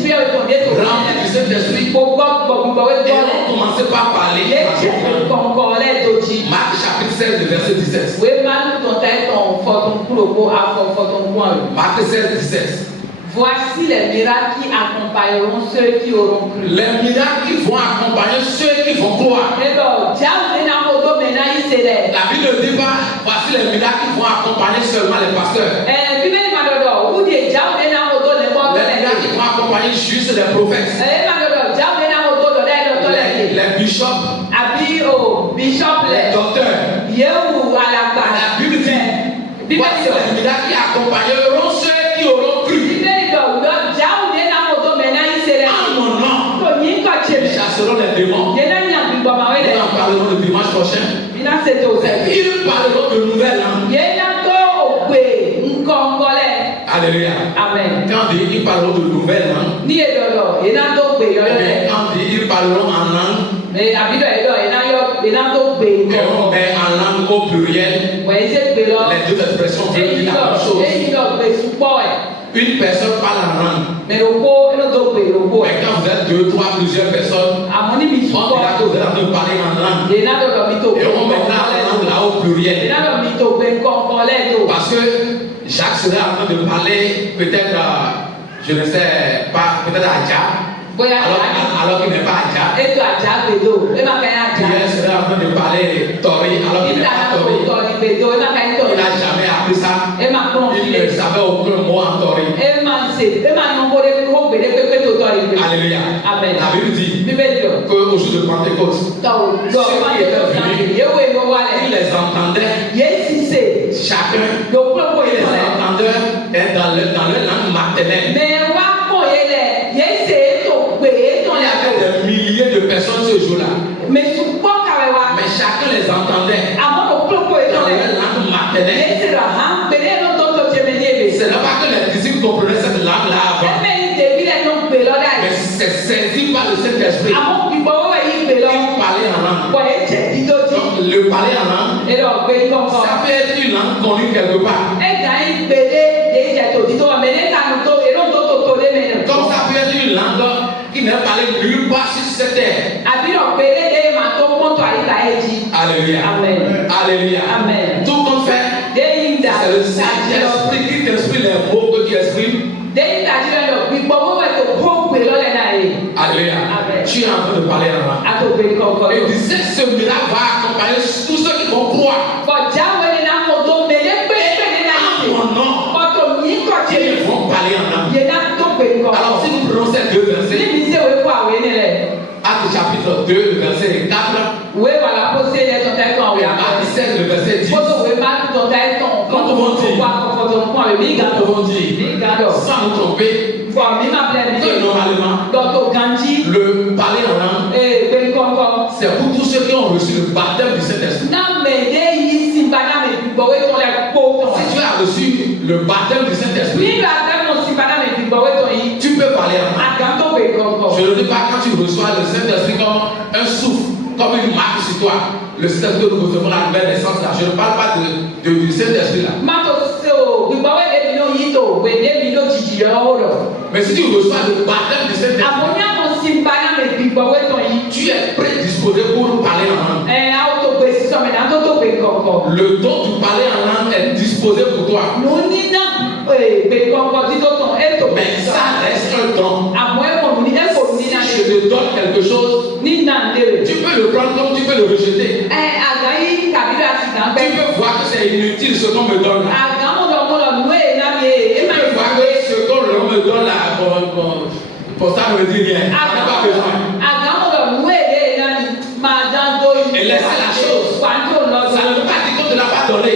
Saint-Esprit, et ont commencé par parler. Marc chapitre 16, verset 17. Marc 16, 17. Voici les miracles qui accompagneront ceux qui auront cru. Les miracles qui vont accompagner ceux qui vont croire. La Bible ne dit pas, voici les miracles qui vont accompagner seulement les pasteurs. Les miracles qui vont accompagner juste les prophètes. Les bishops. Les docteurs. La Bible dit, voici les miracles qui accompagneront ceux qui auront cru. Nous chasserons les démons. Nous en parlerons le dimanche prochain. c'est au Ils parleront de nouvelles langues. Alléluia. Amen. Quand ils parleront de nouvelles langues, Ni edodo, enando gbe yo le. quand ils parleront en langue, Mais abido enando gbe et on ko. met en langue au pluriel, Ouais, c'est gbe lo. les deux expressions veulent dire la même chose. Et il gbe supo e. Une personne parle en langue. Mais oko enando gbe oko. Mais quand vous êtes deux, trois, plusieurs personnes, Amoni mi on supo. dira que vous êtes en train de parler en langue. Enando do mi to. Et on mettra la langue là au pluriel. Enando mi to gbe ko le to. Parce que Jacques serait en train de parler peut-être, je ne sais pas, peut-être à Dja, alors qu'il n'est pas à Dja. Et toi Dja bedo, e ma kaya Dja. Pierre serait en train de parler Tori, alors qu'il n'est pas Tori. Bedo, e ma kaya Tori. Il n'a jamais appris ça. E ma Il ne savait aucun mot en Tori. E ma se, e ma non vole ko gbe de to Tori. Alléluia. Amen. La Bible dit Bible qu'au jour de Pentecôte, il les entendait. Chacun, il les entendait dans leur langue maternelle. Il y avait des milliers de personnes ce jour-là. Mais chacun les entendait dans leur langue maternelle. Ce n'est pas que les disciples comprenaient cette langue-là avant. Mais c'est saisi par le Saint-Esprit. Il parlait en langue. Donc, le parler en langue, ça peut être une langue connue quelque part. Comme ça peut être une langue qui n'est parlée nulle part sur cette terre. Alléluia. Amen. Alléluia. Amen. Tout compte fait, c'est le Saint-Esprit qui t'inspire les mots que tu exprimes. Alléluia. Tu es en train de parler en langue. Et il disait ce miracle va accompagner tous ceux qui vont croire. En mon nom, ils vont parler en langue. Alors si nous prenons ces deux versets, Actes chapitre 2, le verset 4, et Actes 17, le verset 10, nous pouvons dire, sans nous tromper, que normalement, le parler en langue, c'est pour tous ceux qui ont reçu le baptême du Saint-Esprit. Si tu as reçu le baptême du Saint-Esprit, tu peux parler en langue. Je ne dis pas quand tu reçois le Saint-Esprit comme un souffle, comme une marque sur toi. Le Saint-Esprit que nous recevons la nouvelle naissance là. Je ne parle pas du Saint-Esprit là. Mais si tu reçois le baptême du Saint-Esprit, tu es prédisposé pour parler en langue. Le don de parler en langue est disposé pour toi. Mais ça reste un don. Si je te donne quelque chose, tu peux le prendre comme tu peux le rejeter. Tu peux voir que c'est inutile ce qu'on me donne là. Tu peux voir que ce qu'on me donne là, pour ça ne me dit rien. Je n'ai pas besoin. Et laissez la chose. Ça ne veut pas dire qu'on ne l'a pas donné.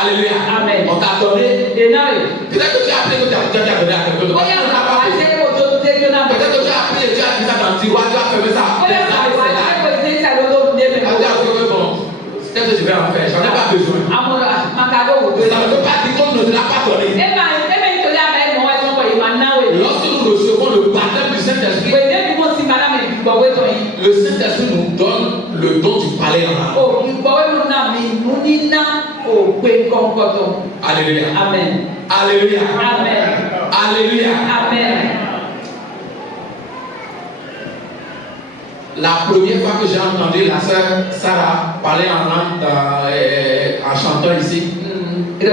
Alléluia. Amen. On t'a donné. Peut-être que tu as appris que tu as donné à quelqu'un d'autre. Peut-être que tu as appris et tu as mis ça dans le tiroir, tu as fermé ça. Qu'est-ce que je vais en faire? J'en ai pas besoin. Ça ne veut pas dire qu'on ne te l'a pas donné. Lorsque nous recevons le baptême du Saint-Esprit, le Saint-Esprit nous donne le don du parler en langue. Alléluia. Amen. Alléluia. Amen. Alléluia. Amen. La première fois que j'ai entendu la sœur Sarah parler en langue en chantant ici, je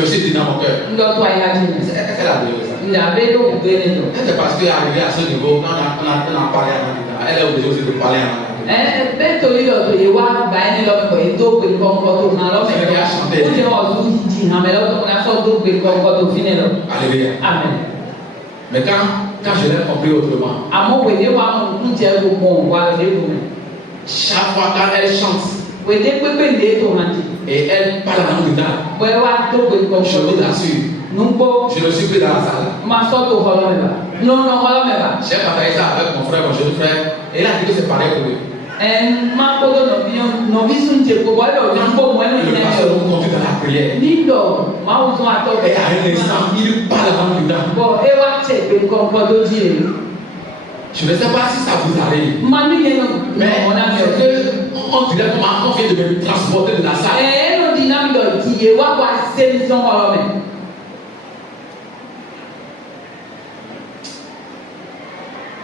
me suis dit dans mon cœur, qu'est-ce qu'elle a besoin de ça? C'est parce qu'elle est arrivée à ce niveau, quand on a parlé en langue, elle est obligée aussi de parler en langue. Alléluia. Amen. Mais quand je l'ai compris autrement, chaque fois quand elle chante et elle parle en langue dedans, je vous assure, Je me suis pris dans la salle. J'ai partagé ça avec mon frère, mon jeune frère, et il a dit que c'est pareil pour lui. Le pasteur nous conduit dans la prière. Et à un instant, il parle avant dedans. Je ne sais pas si ça vous arrive. Mais on dirait qu'on vient de me transporter de la salle.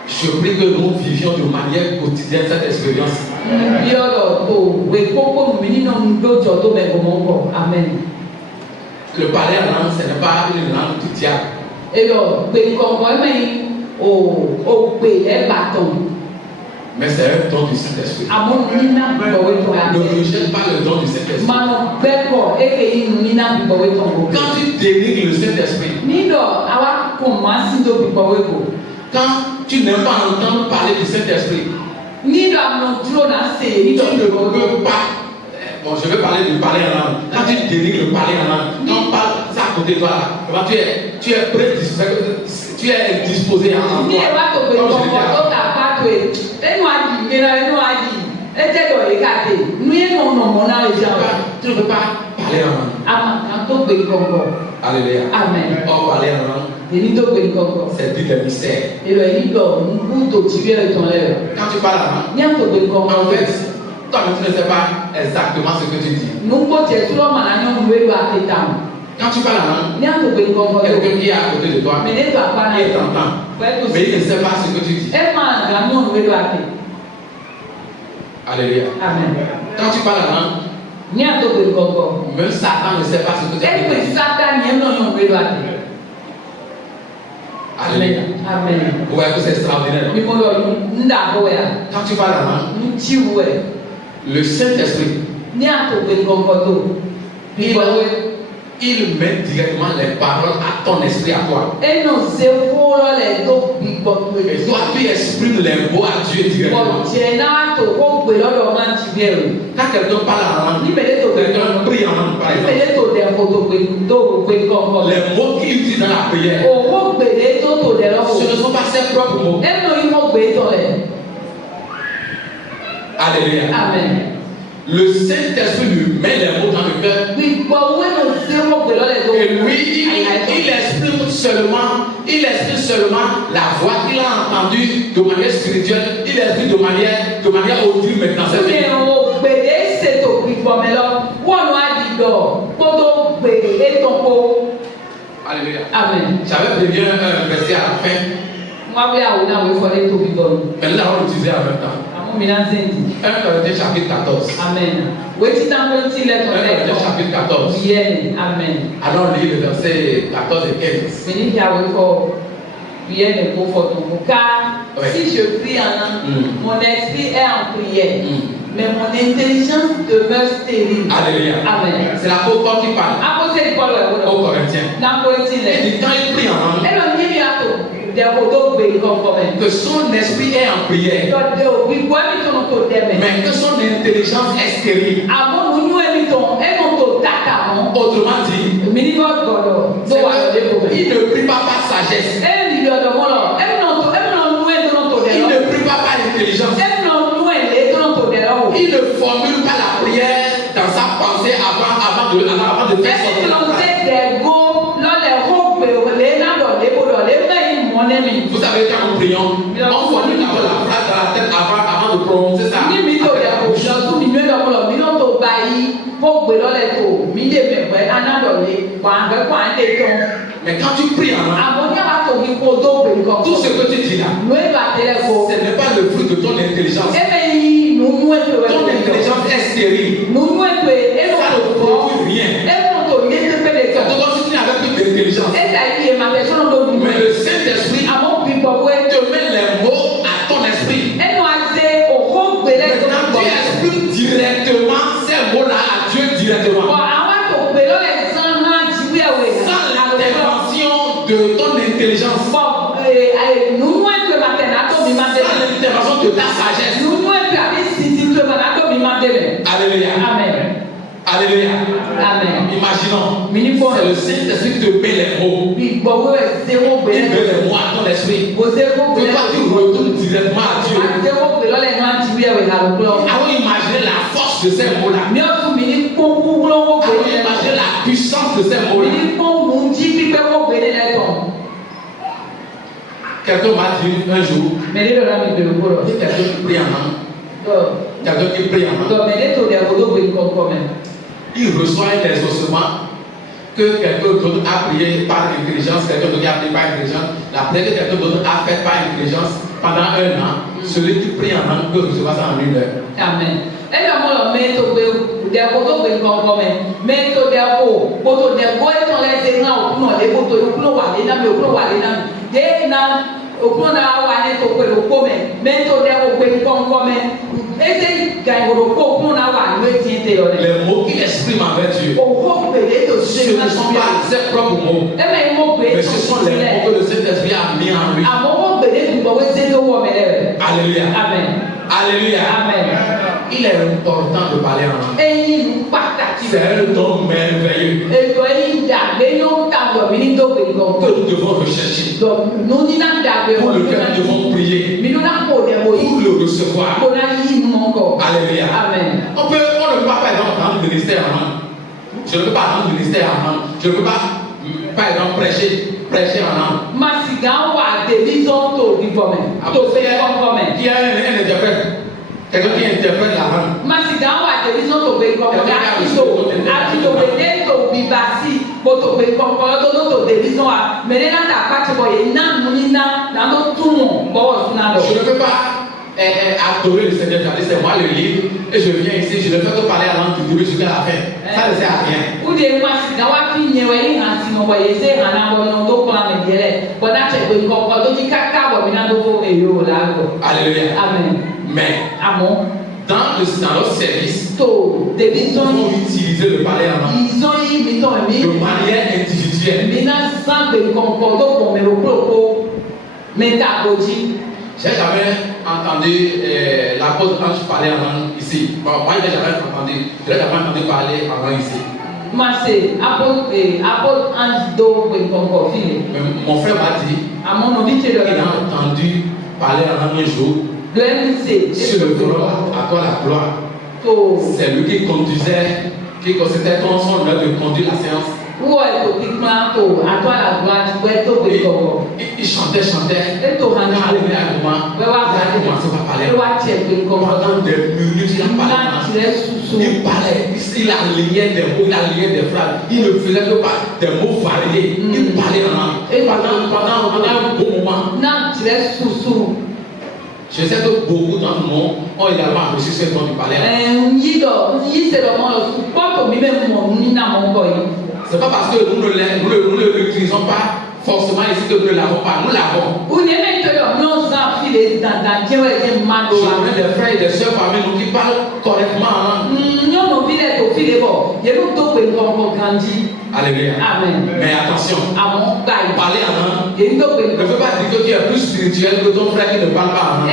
Je prie que nous vivions de manière quotidienne cette expérience. Amen. Le parler en langue, ce n'est pas une langue du diable. Mais c'est un don du Saint-Esprit. Ne rejette pas le don du Saint-Esprit. Quand tu dénigres le Saint-Esprit, quand tu n'aimes pas entendre parler du Saint-Esprit, tu ne peux pas. Bon, je vais parler de parler en langue. Quand tu dénigres le parler en langue, quand on parle ça à côté de toi, tu es tu es disposé à en tu ne peux pas parler en langue. Alléluia. Amen. Oh, parler en langue. C'est dit le mystère. Quand tu parles en langue, en fait, toi-même tu ne sais pas exactement ce que tu dis. Quand tu parles en langue, quelqu'un qui est à côté de toi, il t'entend, mais il ne sait pas ce que tu dis. Alléluia. Amen. Quand tu parles en langue, même Satan ne sait pas ce que tu dis. Alléluia. Amen. Vous voyez que c'est extraordinaire. Quand tu parles en langue, le Saint-Esprit, il met directement les paroles à ton esprit, à toi. Et toi, tu exprimes les mots à Dieu directement. Quand quelqu'un parle en langue, quelqu'un prie en langue, par exemple, les mots qu'il utilise dans la prière, ce ne sont pas ses propres mots. Alléluia. Amen. Le Saint-Esprit lui met les mots dans le cœur. Et lui, il exprime seulement la voix qu'il a entendue de manière spirituelle. Il exprime de manière audible maintenant. Alléluia. Amen. J'avais prévu un verset à la fin. Mais là, on l'utilisait en même temps. 1 Corinthiens chapitre 14. Amen. 1 Corinthiens chapitre 14. Amen. Alors lis le verset 14 et 15. Car si je prie en langue, mon esprit est en prière, mais mon intelligence demeure stérile. Alléluia. Amen. C'est l'apôtre Paul qui parle. Aux Corinthiens. Et dit quand il prie en langue, que son esprit est en prière, mais que son intelligence est stérile. Autrement dit, il ne prie pas par sagesse, il ne prie pas par intelligence, il ne formule pas la prière dans sa pensée avant de faire sortir la phrase. Vous savez, quand nous prions, on formule d'abord la phrase dans la tête avant de prononcer ça. Mais quand tu pries en langue, tout ce que tu dis là, ce n'est pas le fruit de ton intelligence. Ton intelligence est stérile. Ça ne produit rien. Donc, si tu n'avais plus d'intelligence, mais le Saint-Esprit te met les mots à ton esprit. Maintenant, tu exprimes directement ces mots-là à Dieu directement. Sans l'intervention de ton intelligence. Sans l'intervention de ta sagesse. Alléluia. Amen. Alléluia. Amen. Imaginons, c'est le Saint-Esprit qui te met les mots. Il met les mots à ton esprit. Que toi tu retournes directement à Dieu. Allons imaginer la force de ces mots-là. Allons imaginer la puissance de ces mots-là. Quelqu'un m'a dit un jour, il y a quelqu'un qui prie en langue. Quelqu'un qui prie en langue. Il reçoit un exaucement que quelqu'un d'autre a prié par intelligence, quelqu'un d'autre a prié par intelligence. La prière que quelqu'un d'autre a faite par intelligence pendant un an, celui qui prie en langue peut recevoir ça en 1 heure. Amen. Les mots qu'il exprime avec Dieu, ce ne sont pas ses propres mots, mais ce sont les mots que le Saint-Esprit a mis en lui. Alléluia. Amen. Alléluia. Amen. Il est important de parler en langue. C'est un don merveilleux que nous devons rechercher, pour lequel nous devons prier, pour le recevoir. Alléluia. Amen. On ne peut pas, par exemple, dans le ministère en langue. Je ne peux pas dans le ministère en langue. Je ne peux pas, par exemple, prêcher en langue. Il y a un interprète. Quelqu'un qui interprète la langue. Je ne peux pas adorer le Seigneur. C'est moi le livre et je viens ici. Je ne fais que parler à langue du début jusqu'à la fin. Ça ne sert à rien. Alléluia. Amen. Mais dans notre service, ils vont utiliser le parler en langue de manière individuelle. J'ai jamais entendu l'apôtre Ange parler en langue ici. Bon, moi, je n'ai jamais entendu parler en langue ici. Mais mon frère m'a dit qu'il a entendu parler en langue un jour sur le gloire, à toi la gloire. C'est lui qui conduisait, c'était son honneur de conduire la séance. Il chantait. Alléluia, il a commencé à parler. Pendant des minutes, il parlait. Il alignait des mots, il alignait des phrases. Il ne faisait que des mots variés. Il parlait en langue. Pendant un bon moment. Je sais que beaucoup d'entre nous ont également reçu ce don du parler. C'est pas parce que nous ne l'utilisons pas forcément ici que nous ne l'avons pas. Nous l'avons. J'ai des frères et des soeurs parmi nous qui parlent correctement en langue. Alléluia. Amen. Mais attention, parler en langue ne veut pas dire que tu es plus spirituel que ton frère qui ne parle pas en langue.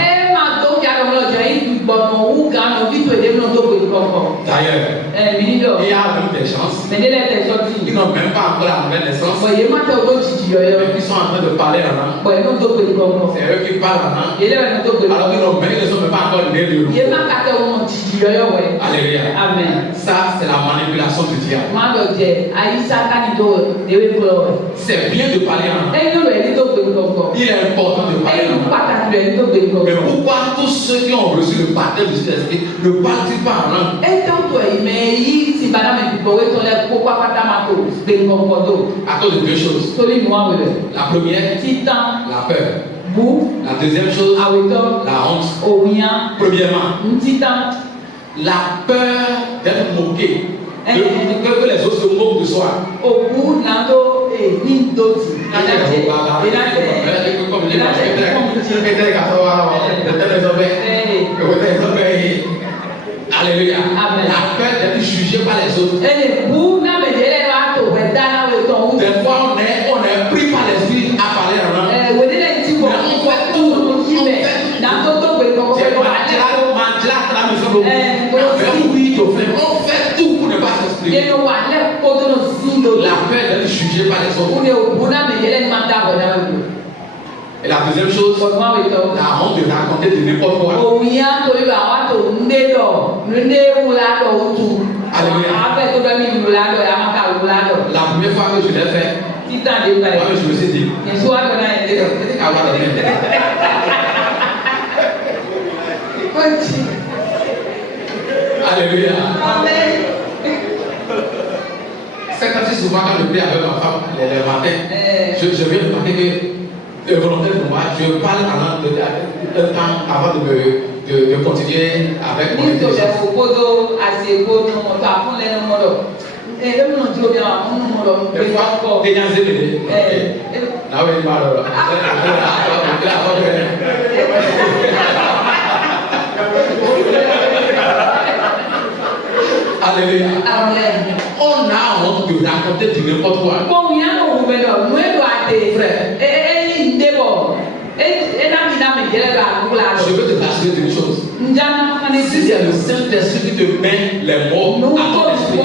D'ailleurs, il y a même des chances. Ils n'ont même pas encore la nouvelle naissance. Mais ils sont en train de parler en langue. C'est eux qui parlent en langue. Alors qu'ils ne sont même pas encore nés de nouveau. Alléluia. Amen. Ça, c'est la manipulation du diable. C'est bien de parler en langue. Il est important de parler en langue. Mais pourquoi tous ceux qui ont reçu le baptême du Saint-Esprit ne parlent pas en langue? À cause de deux choses. La première, la peur. La deuxième chose, la honte. Premièrement, la peur d'être moqué. Que les autres se moquent de soi. Alléluia. La peur d'être jugé par les autres. Des fois, on est pris par l'esprit à parler en langue. On fait tout. On fait tout pour ne pas se l'esprit. La peur d'être jugé par les autres. Et la deuxième chose, la honte de raconter de n'importe quoi. Alléluia. La première fois que je l'ai fait, moi, je me suis dit, Alléluia. C'est comme si souvent quand je prie avec ma femme le matin, je viens de remarquer que volontaire pour moi, je parle un temps avant de continuer avec mon intelligence. Des fois, des gens Alléluia. On a honte de raconter de n'importe quoi. Je veux te rassurer d'une chose. Si c'est le Saint-Esprit qui te met les mots à ton esprit,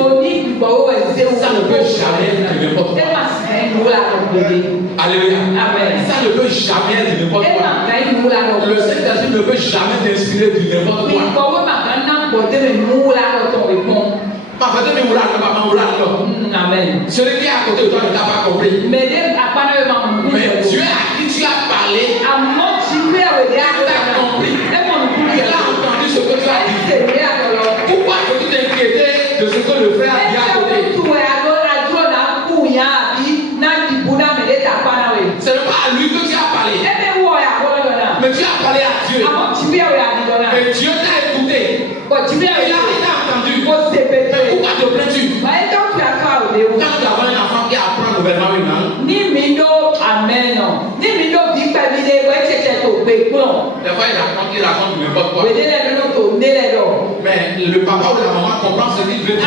ça ne peut jamais être de n'importe quoi. Alléluia. Ça ne peut jamais être de n'importe quoi. Le Saint-Esprit ne peut jamais t'inspirer de n'importe quoi. Celui qui est à côté de toi ne t'a pas compris. Mais Dieu à qui tu as parlé, il t'a compris. Il a entendu ce que tu as dit. Pourquoi peux-tu t'inquiéter de ce que le frère a dit à côté? Ce n'est pas à lui que tu as parlé. Mais tu as parlé à Dieu. Et Dieu t'a écouté. Il a entendu. Mais pourquoi te plains-tu? Quand nous avons un enfant qui apprend nouvellement une langue, des fois il raconte n'importe quoi. Mais le papa ou la maman comprend ce qu'il veut dire.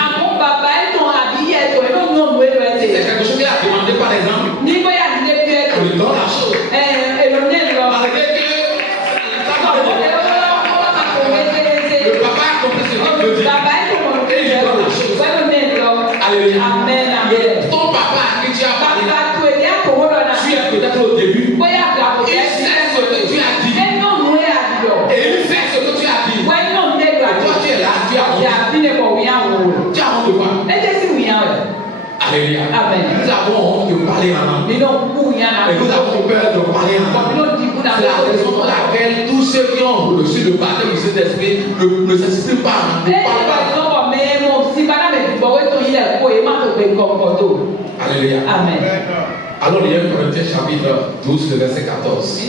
C'est quelque chose qu'il a demandé par exemple. On lui donne la chose. Malgré que le papa a compris ce qu'il veut dire. Et il donne la chose. Alléluia. Ton papa à qui tu as parlé, tu es peut-être au début. Il sait ce que tu as dit. Et il fait ce que tu as dit. Et toi tu es là, tu as honte. Tu as honte de quoi? Alléluia. Nous avons honte de parler en langue. Et nous avons peur de parler en langue. C'est la raison pour laquelle tous ceux qui ont reçu le baptême du Saint-Esprit ne s'expriment pas en langue. Ne parlent pas. Alléluia. Amen. Alors, il y a 1 Corinthiens chapitre 12, le verset 14.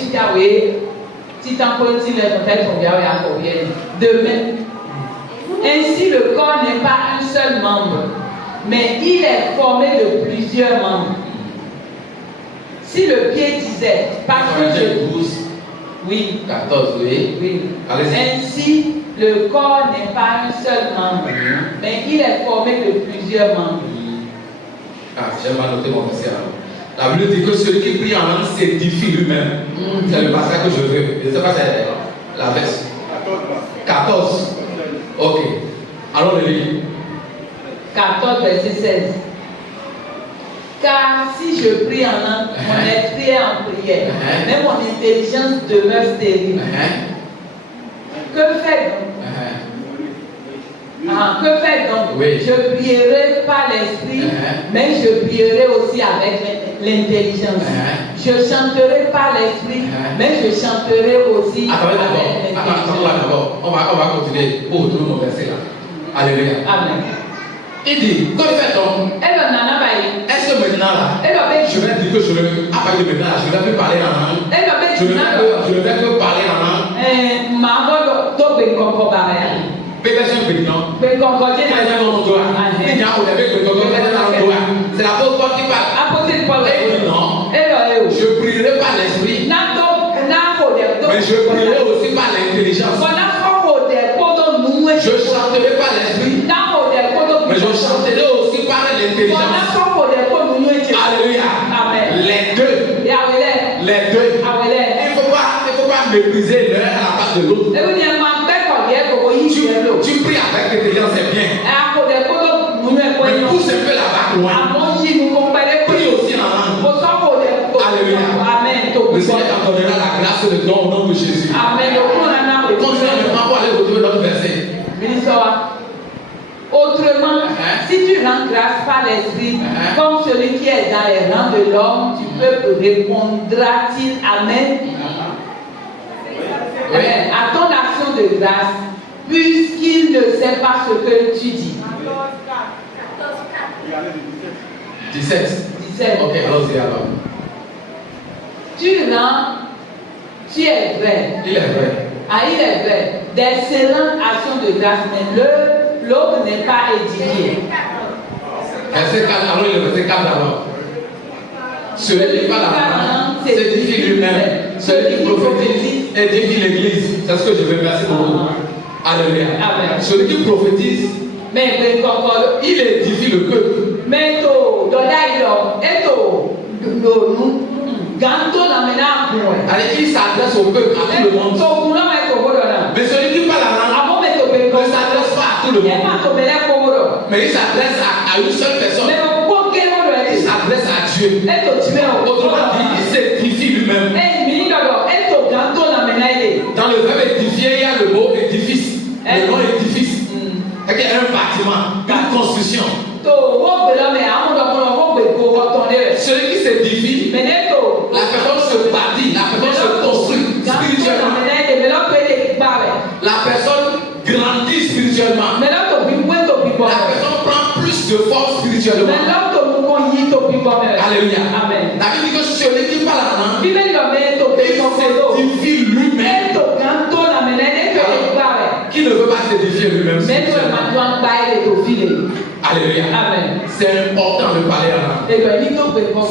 Ainsi, le corps n'est pas un seul membre, mais il est formé de plusieurs membres. Si le pied disait, parce que je... 12, Oui. 14, oui. Ainsi, le corps n'est pas un seul membre, mais il est formé de plusieurs membres. J'ai mal noté mon verset. La Bible dit que celui qui prie en langue s'édifie lui-même. C'est le passage que je veux. Je ne sais pas si c'est la verse. 14. Ok. Alors, le livre. 14, verset 16. Car si je prie en langue, mon esprit est en prière, mais mon intelligence demeure stérile. Que fait donc? Oui. Je prierai par l'esprit, mais je prierai aussi avec l'intelligence. Je chanterai par l'esprit, mais je chanterai aussi avec l'intelligence. Attends d'abord. On va continuer pour retrouver mon verset là. Alléluia. Amen. Il dit, que fait-on? Est-ce que maintenant là, je vais dire que je vais, à partir de maintenant là, je ne vais plus parler en langue. Je ne vais que parler en langue. C'est la bonne porte qui parle. Non. Je prierai par l'esprit, mais je prierai aussi par l'intelligence. Je chanterai par l'esprit, mais je chanterai aussi par l'intelligence. Alléluia. Les deux. Il ne faut pas mépriser l'un à la place de l'autre. Tu pries avec l'intelligence, c'est bien. Mais si tu rends grâce par l'esprit, comme celui qui est dans les rangs de l'homme, tu peux répondra-t-il Amen. Amen. À ton action de grâce, puisqu'il ne sait pas ce que tu dis. 17. Ok, allons-y alors. Tu rends, tu es vrai. Il est vrai. Ah, il est vrai. D'excellentes actions de grâce, mais l'aube n'est pas édifiée. Verset 4, alors le verset 4 alors. Celui qui parle à la s'édifie lui-même. Celui qui prophétise édifie l'église. C'est ce que je vais verser pour vous. Alléluia. Amen. Celui qui prophétise, Mais il édifie le peuple. mais Allez, il s'adresse au peuple, à tout le monde. Mais celui qui parle à la langue ne s'adresse pas à tout le monde. Mais il s'adresse à une seule personne. Il s'adresse à Dieu. Autrement dit, il s'édifie lui-même. Dans le verbe édifier, il y a le mot édifice. Le mot édifice. C'est un bâtiment, une construction. Celui qui s'édifie, la personne se bâtit, la personne se construit spirituellement. La personne grandit spirituellement. La personne prend plus de force spirituellement. Alléluia. Amen. David dit que celui qui parle à la langue, il s'édifie lui-même. Qui ne veut pas s'édifier lui-même? Alléluia. Amen. C'est important de parler à la langue.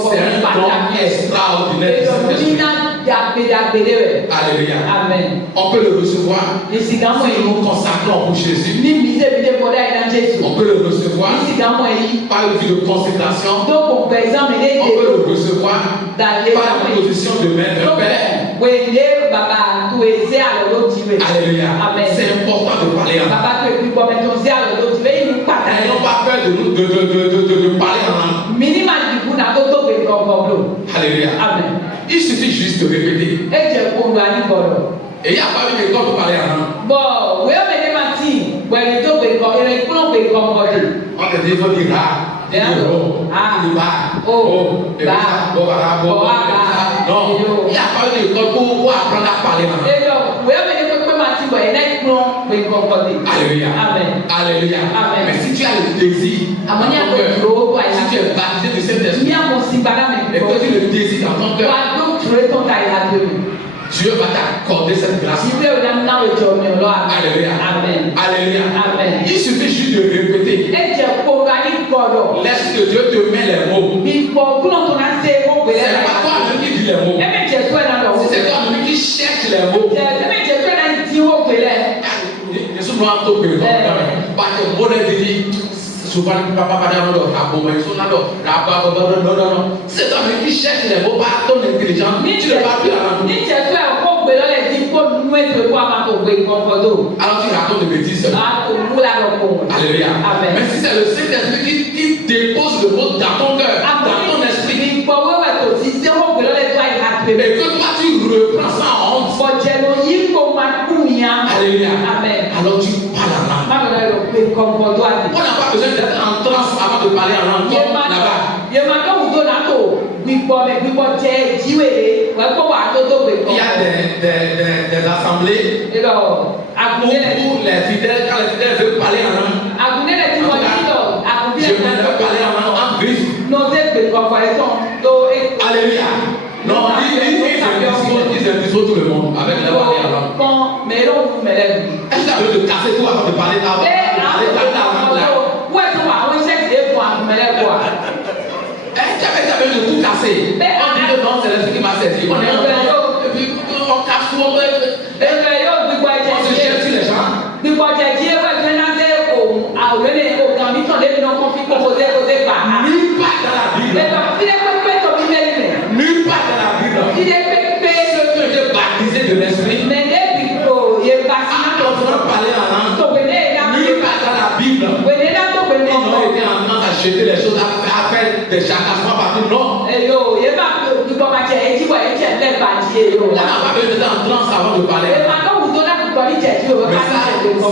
C'est un don extraordinaire. Alléluia. Amen. On peut le recevoir si nous consacrons pour Jésus. On peut le recevoir par une vie de consécration. On peut le recevoir par une position de main de Père. Alléluia. C'est important de parler à la langue. N'ayons pas peur de parler en langue. Alléluia. Amen. Il suffit juste de répéter. Et il n'y a pas une école pour parler en langue. On te dit, il faut dire il n'y a pas une école pour apprendre à parler en langue. Alléluia. Amen. Alléluia. Amen. Mais si tu as le désir, si tu es baptisé du Saint-Esprit, et que tu le désires dans ton cœur, Dieu va t'accorder cette grâce. Alléluia. Amen. Alléluia. Amen. Il suffit juste de répéter. Laisse que Dieu te met les mots. C'est pas toi-même qui dis les mots. C'est toi-même qui cherche les mots. Je suis noir tout peu. Parce que mon dit souvent papa c'est toi-même qui cherche les mots par ton intelligence. Tu ne parles plus la langue. Alors tu racontes des bêtises. Alléluia. Mais si c'est le Saint-Esprit qui dépose le mot dans ton cœur, dans ton esprit, et que toi tu reprends ça en honte. Alléluia. Alors tu parles en langue. On n'a pas besoin d'être en transe avant de parler en langue. Là-bas. Il y a des assemblées où les fidèles, quand les fidèles veulent parler en langue, je vais parler en langue en griffe. Alléluia. Non, ils indisposent tout le monde avec la parler en langue. Est-ce que tu as besoin de casser tout avant de parler ta langue? Tu avais besoin de tout casser. On dit que non, c'est l'esprit qui m'a saisi. On est en train et puis on casse tout, on se jette sur les gens. Nulle part dans la Bible. Nulle part dans la Bible. Ceux qui ont été baptisés de l'esprit. On parler en langue. Nulle part dans la Bible. Ils ont été en train à jeter les choses, à faire des jacassements partout. Non. On n'a pas besoin d'être en transe avant de parler. Mais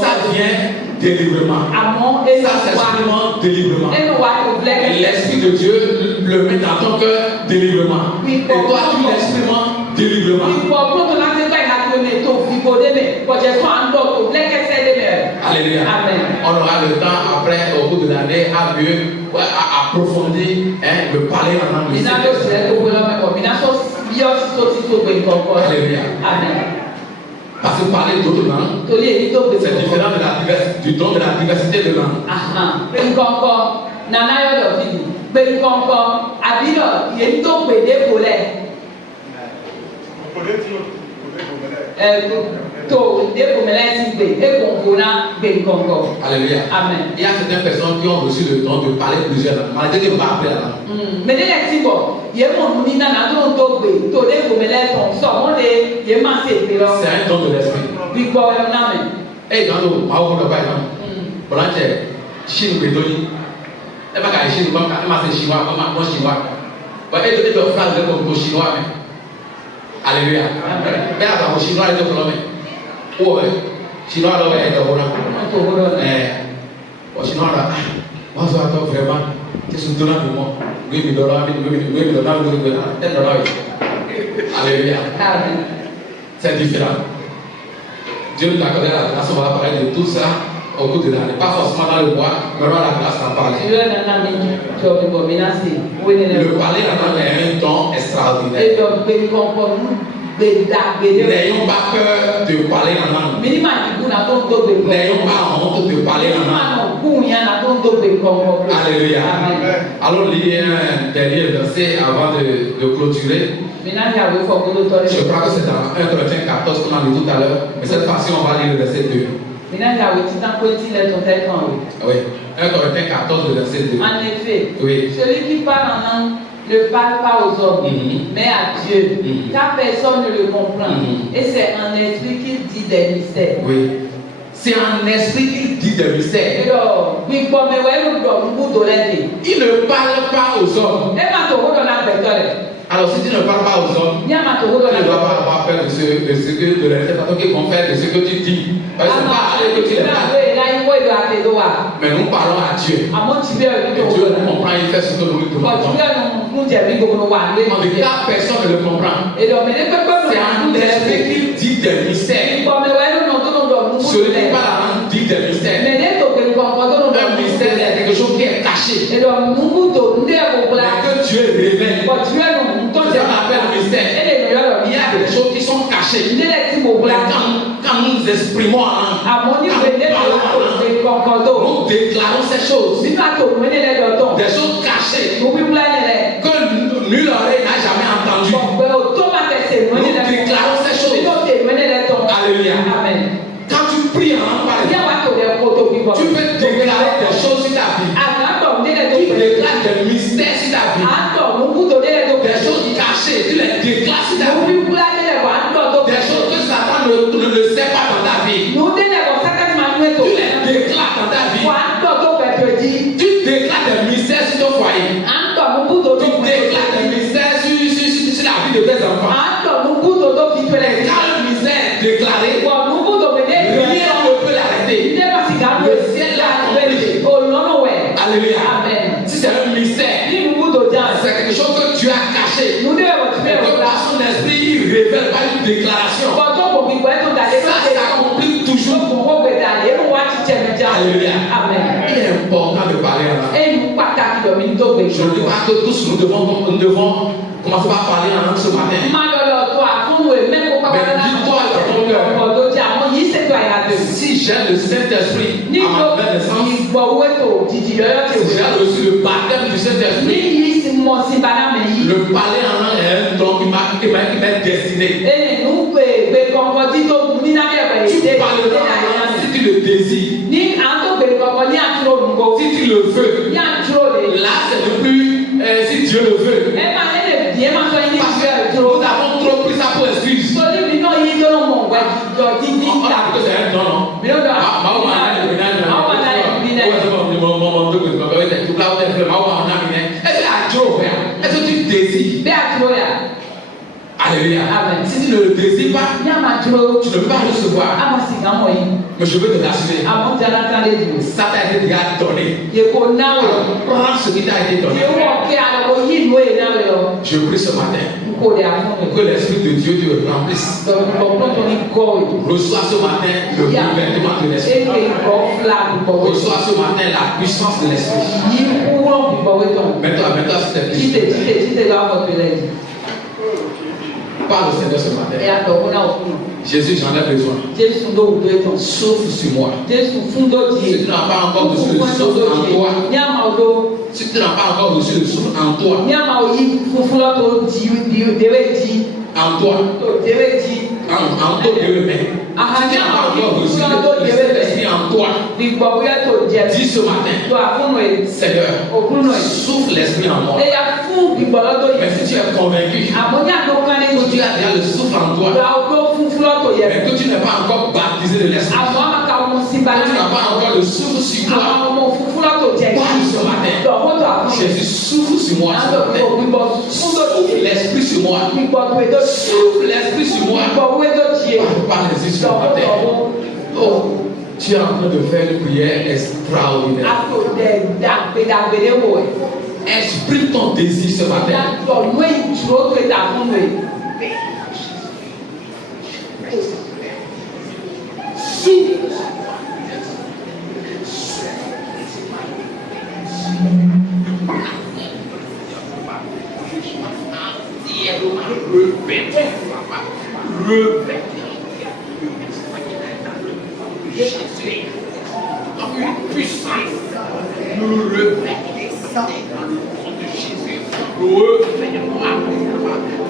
ça vient délivrement. Ça, c'est seulement délivrement. Et l'Esprit de Dieu le met dans ton cœur, délivrement. Et toi, tu l'exprimes, délivrement. Alléluia. Amen. On aura le temps après, au bout de l'année, à mieux approfondir, de parler en langue. Alléluia. Amen. Parce que parler d'autres langues, c'est différent du don de la diversité de langues. Alléluia. Amen. Il y a certaines personnes qui ont reçu le don de parler plusieurs langues, malgré qu'ils n'ont pas appris la langue. C'est un don de l'esprit. Et dans le Maou de Baïman, pour l'enquête, Chine Bédoni, elle m'a dit Chine, elle m'a fait chinois, moi chinois. Et de faire phrase comme chinois. Alléluia. Mais avant, le chinois est au problème. Ouais, chinois là, est au problème. Le chinois là, moi je attends vraiment, qu'est-ce que tu donnes de moi? Oui, $8, Alléluia. C'est différent. Dieu nous a accordé la grâce, on va parler de tout ça au cours de l'année. Pas forcément dans le bois, mais on a la grâce d'en parler. Le parler en langue est un don extraordinaire. N'ayons pas peur de parler en langue. N'ayons pas honte de parler en langue. Alléluia. Allons lire un dernier verset avant de clôturer. Je crois que c'est dans 1 Corinthiens 14 qu'on a lu tout à l'heure. Mais cette fois-ci, on va lire le verset 2. Oui. 1 Corinthiens 14, le verset 2. En effet, oui. Celui qui parle en langue ne parle pas aux hommes, mais à Dieu, car personne ne le comprend. Et c'est en esprit qu'il dit des mystères. Oui. C'est en esprit qu'il dit des mystères. Il ne parle pas aux hommes. Alors si tu ne parles pas aux hommes, tu ne dois pas avoir peur de l'interprétation qu'ils vont faire de ce que tu dis. Parce que c'est pas à eux que tu les parles. Mais nous parlons à Dieu. Et Dieu nous comprend, il fait ce que nous lui demandons. En tout cas, personne ne le comprend. C'est en esprit qu'il dit des mystères. Celui qui parle en langue dit des mystères. Un mystère, c'est quelque chose qui est caché. Mais que Dieu révèle. On appelle mystère. Il y a des choses qui sont cachées. Quand nous nous exprimons en langue, nous déclarons ces choses. Des choses cachées que nulle oreille n'a jamais entendues. Nous déclarons ces choses. Alléluia. Quand tu pries en langue, par exemple, tu peux déclarer des choses sur ta vie. Tu déclares des mystères sur ta vie. Des choses cachées, tu les déclares sur ta vie. Des choses que Satan ne sait pas dans ta vie. Tu les déclares dans ta vie. Tu déclares des mystères sur ton foyer. Tu déclares des mystères sur la vie de tes enfants. Et quand le mystère est déclaré, rien ne peut l'arrêter. Le ciel l'a accompli. Alléluia. Si c'est un mystère, c'est quelque chose que tu as caché. Mais que par son esprit, il révèle pas une déclaration. Ça s'accomplit toujours. Alléluia. Il est important de parler en langue. Je ne dis pas que tous nous devons commencer par parler en langue ce matin. Mais dis-toi dans ton cœur, si j'ai le Saint-Esprit à ma nouvelle naissance, si j'ai reçu le baptême du Saint-Esprit, le parler en langue est un don qui m'est destiné. Tu parles en langue si tu le désires. Si tu le veux, là c'est le plus si Dieu le veut. Parce que nous avons trop pris ça pour excuse. On a dit que c'est un don, non? Est-ce que tu désires? Alléluia. Si tu ne le désires pas, tu ne peux pas recevoir. Mais je veux te rassurer. Ça t'a été déjà donné. Prends ce qui t'a été donné. Je prie ce matin que l'Esprit de Dieu te remplisse. Reçois ce matin le gouvernement de l'Esprit. Reçois ce matin la puissance de l'Esprit. Mets-toi s'il te plaît. Parle au Seigneur ce matin. Jésus, j'en ai besoin. Souffle sur moi. Si tu n'as pas encore reçu le souffle en toi, si tu n'as pas encore reçu le souffle en toi, en toi, si tu n'as pas encore reçu l'Esprit en toi, dis ce matin, Seigneur, souffle l'Esprit en moi. Mais si tu es convaincu que tu as déjà le souffle en toi, mais que tu n'es pas encore baptisé de l'Esprit, que tu n'as pas encore le souffle sur toi, parle ce matin. Jésus, souffle sur moi ce matin. Souffle l'Esprit sur moi. Souffle l'Esprit sur moi. Parle-y sur moi. Oh, tu es en train de faire une prière extraordinaire. Exprime ton désir ce matin.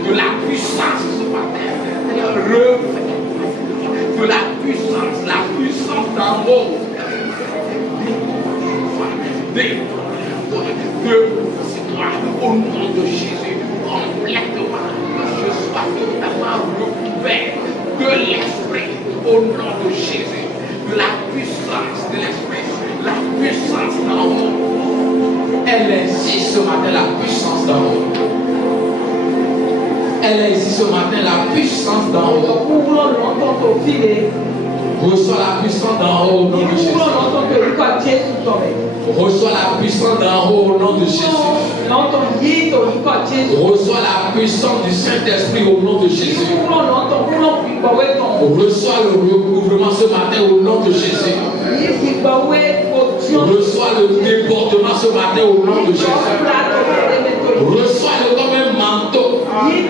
De la puissance ce matin. De la puissance d'en haut. Au nom de Jésus, complètement, je sois totalement recouvert de l'Esprit. Au nom de Jésus, de la puissance de l'Esprit, la puissance d'en haut. Elle est ici ce matin, la puissance d'en haut. Elle est ici ce matin, la puissance d'en haut. Reçois la puissance d'en haut au nom de Jésus. Reçois la puissance d'en haut au nom de Jésus. Reçois la puissance du Saint-Esprit au nom de Jésus. Reçois le recouvrement ce matin au nom de Jésus. Reçois le débordement ce matin au nom de Jésus. Reçois-le comme un manteau qui te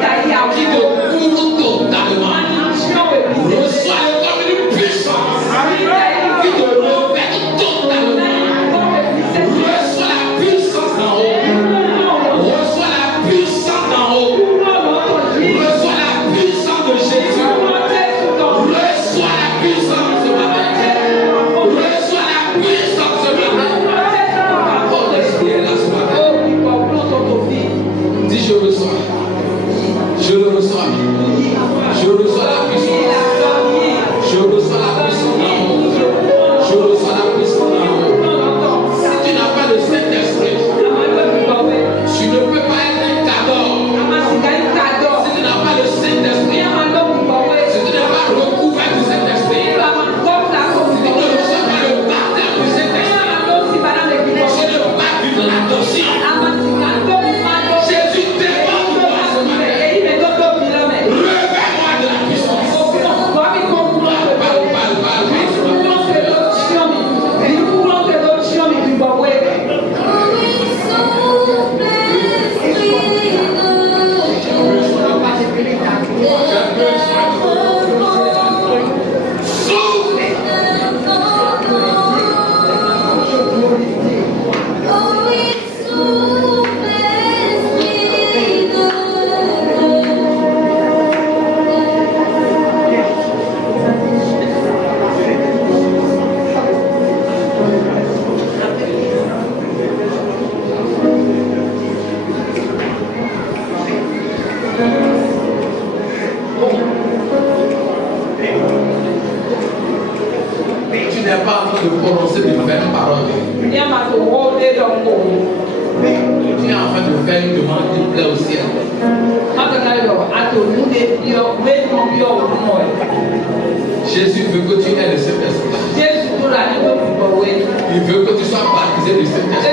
couvre totalement. Reçois-le comme une puissance qui te revêt totalement. Reçois la puissance d'en haut. Reçois la puissance d'en haut. Reçois la puissance de Jésus. Reçois la puissance ce matin. Reçois la puissance ce matin. Oh, l'Esprit est là ce matin. Dis je reçois. Je le reçois. Je reçois la puissance. Je reçois la puissance d'en haut. Je reçois la puissance d'en haut. Si tu n'as pas le Saint-Esprit, tu ne peux pas être un cadeau. Si tu n'as pas le Saint-Esprit, si tu n'es pas recouvert du Saint-Esprit, si tu ne reçois pas le baptême du Saint-Esprit, tu ne peux pas vivre l'adoption. Jésus dépend de moi ce matin. Réveille-moi de la puissance. Tu n'es pas en train de prononcer de nouvelles paroles. Tu es en train de faire une demande qui plaît au ciel. Jésus veut que tu aies le Saint-Esprit. Il veut que tu sois baptisé du Saint-Esprit.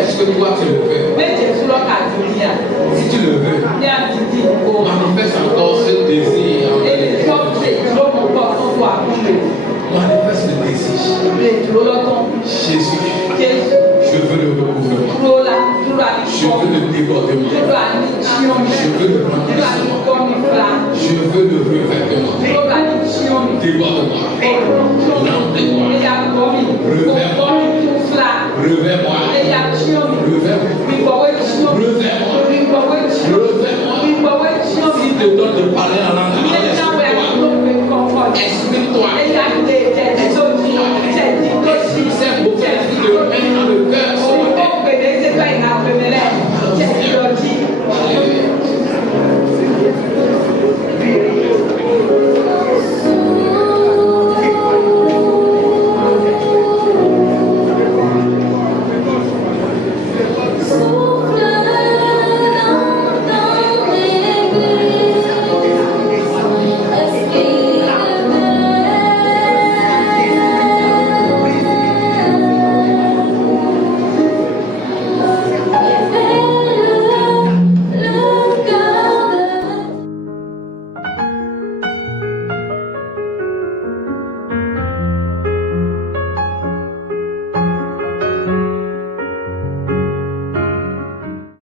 Est-ce que toi tu le veux? Si tu le veux, manifeste encore ce désir. Manifeste le désir. Jésus, je veux le recouvrement. Je veux le débordement. Je veux le remplissement. Je veux le revêtement. Débordement.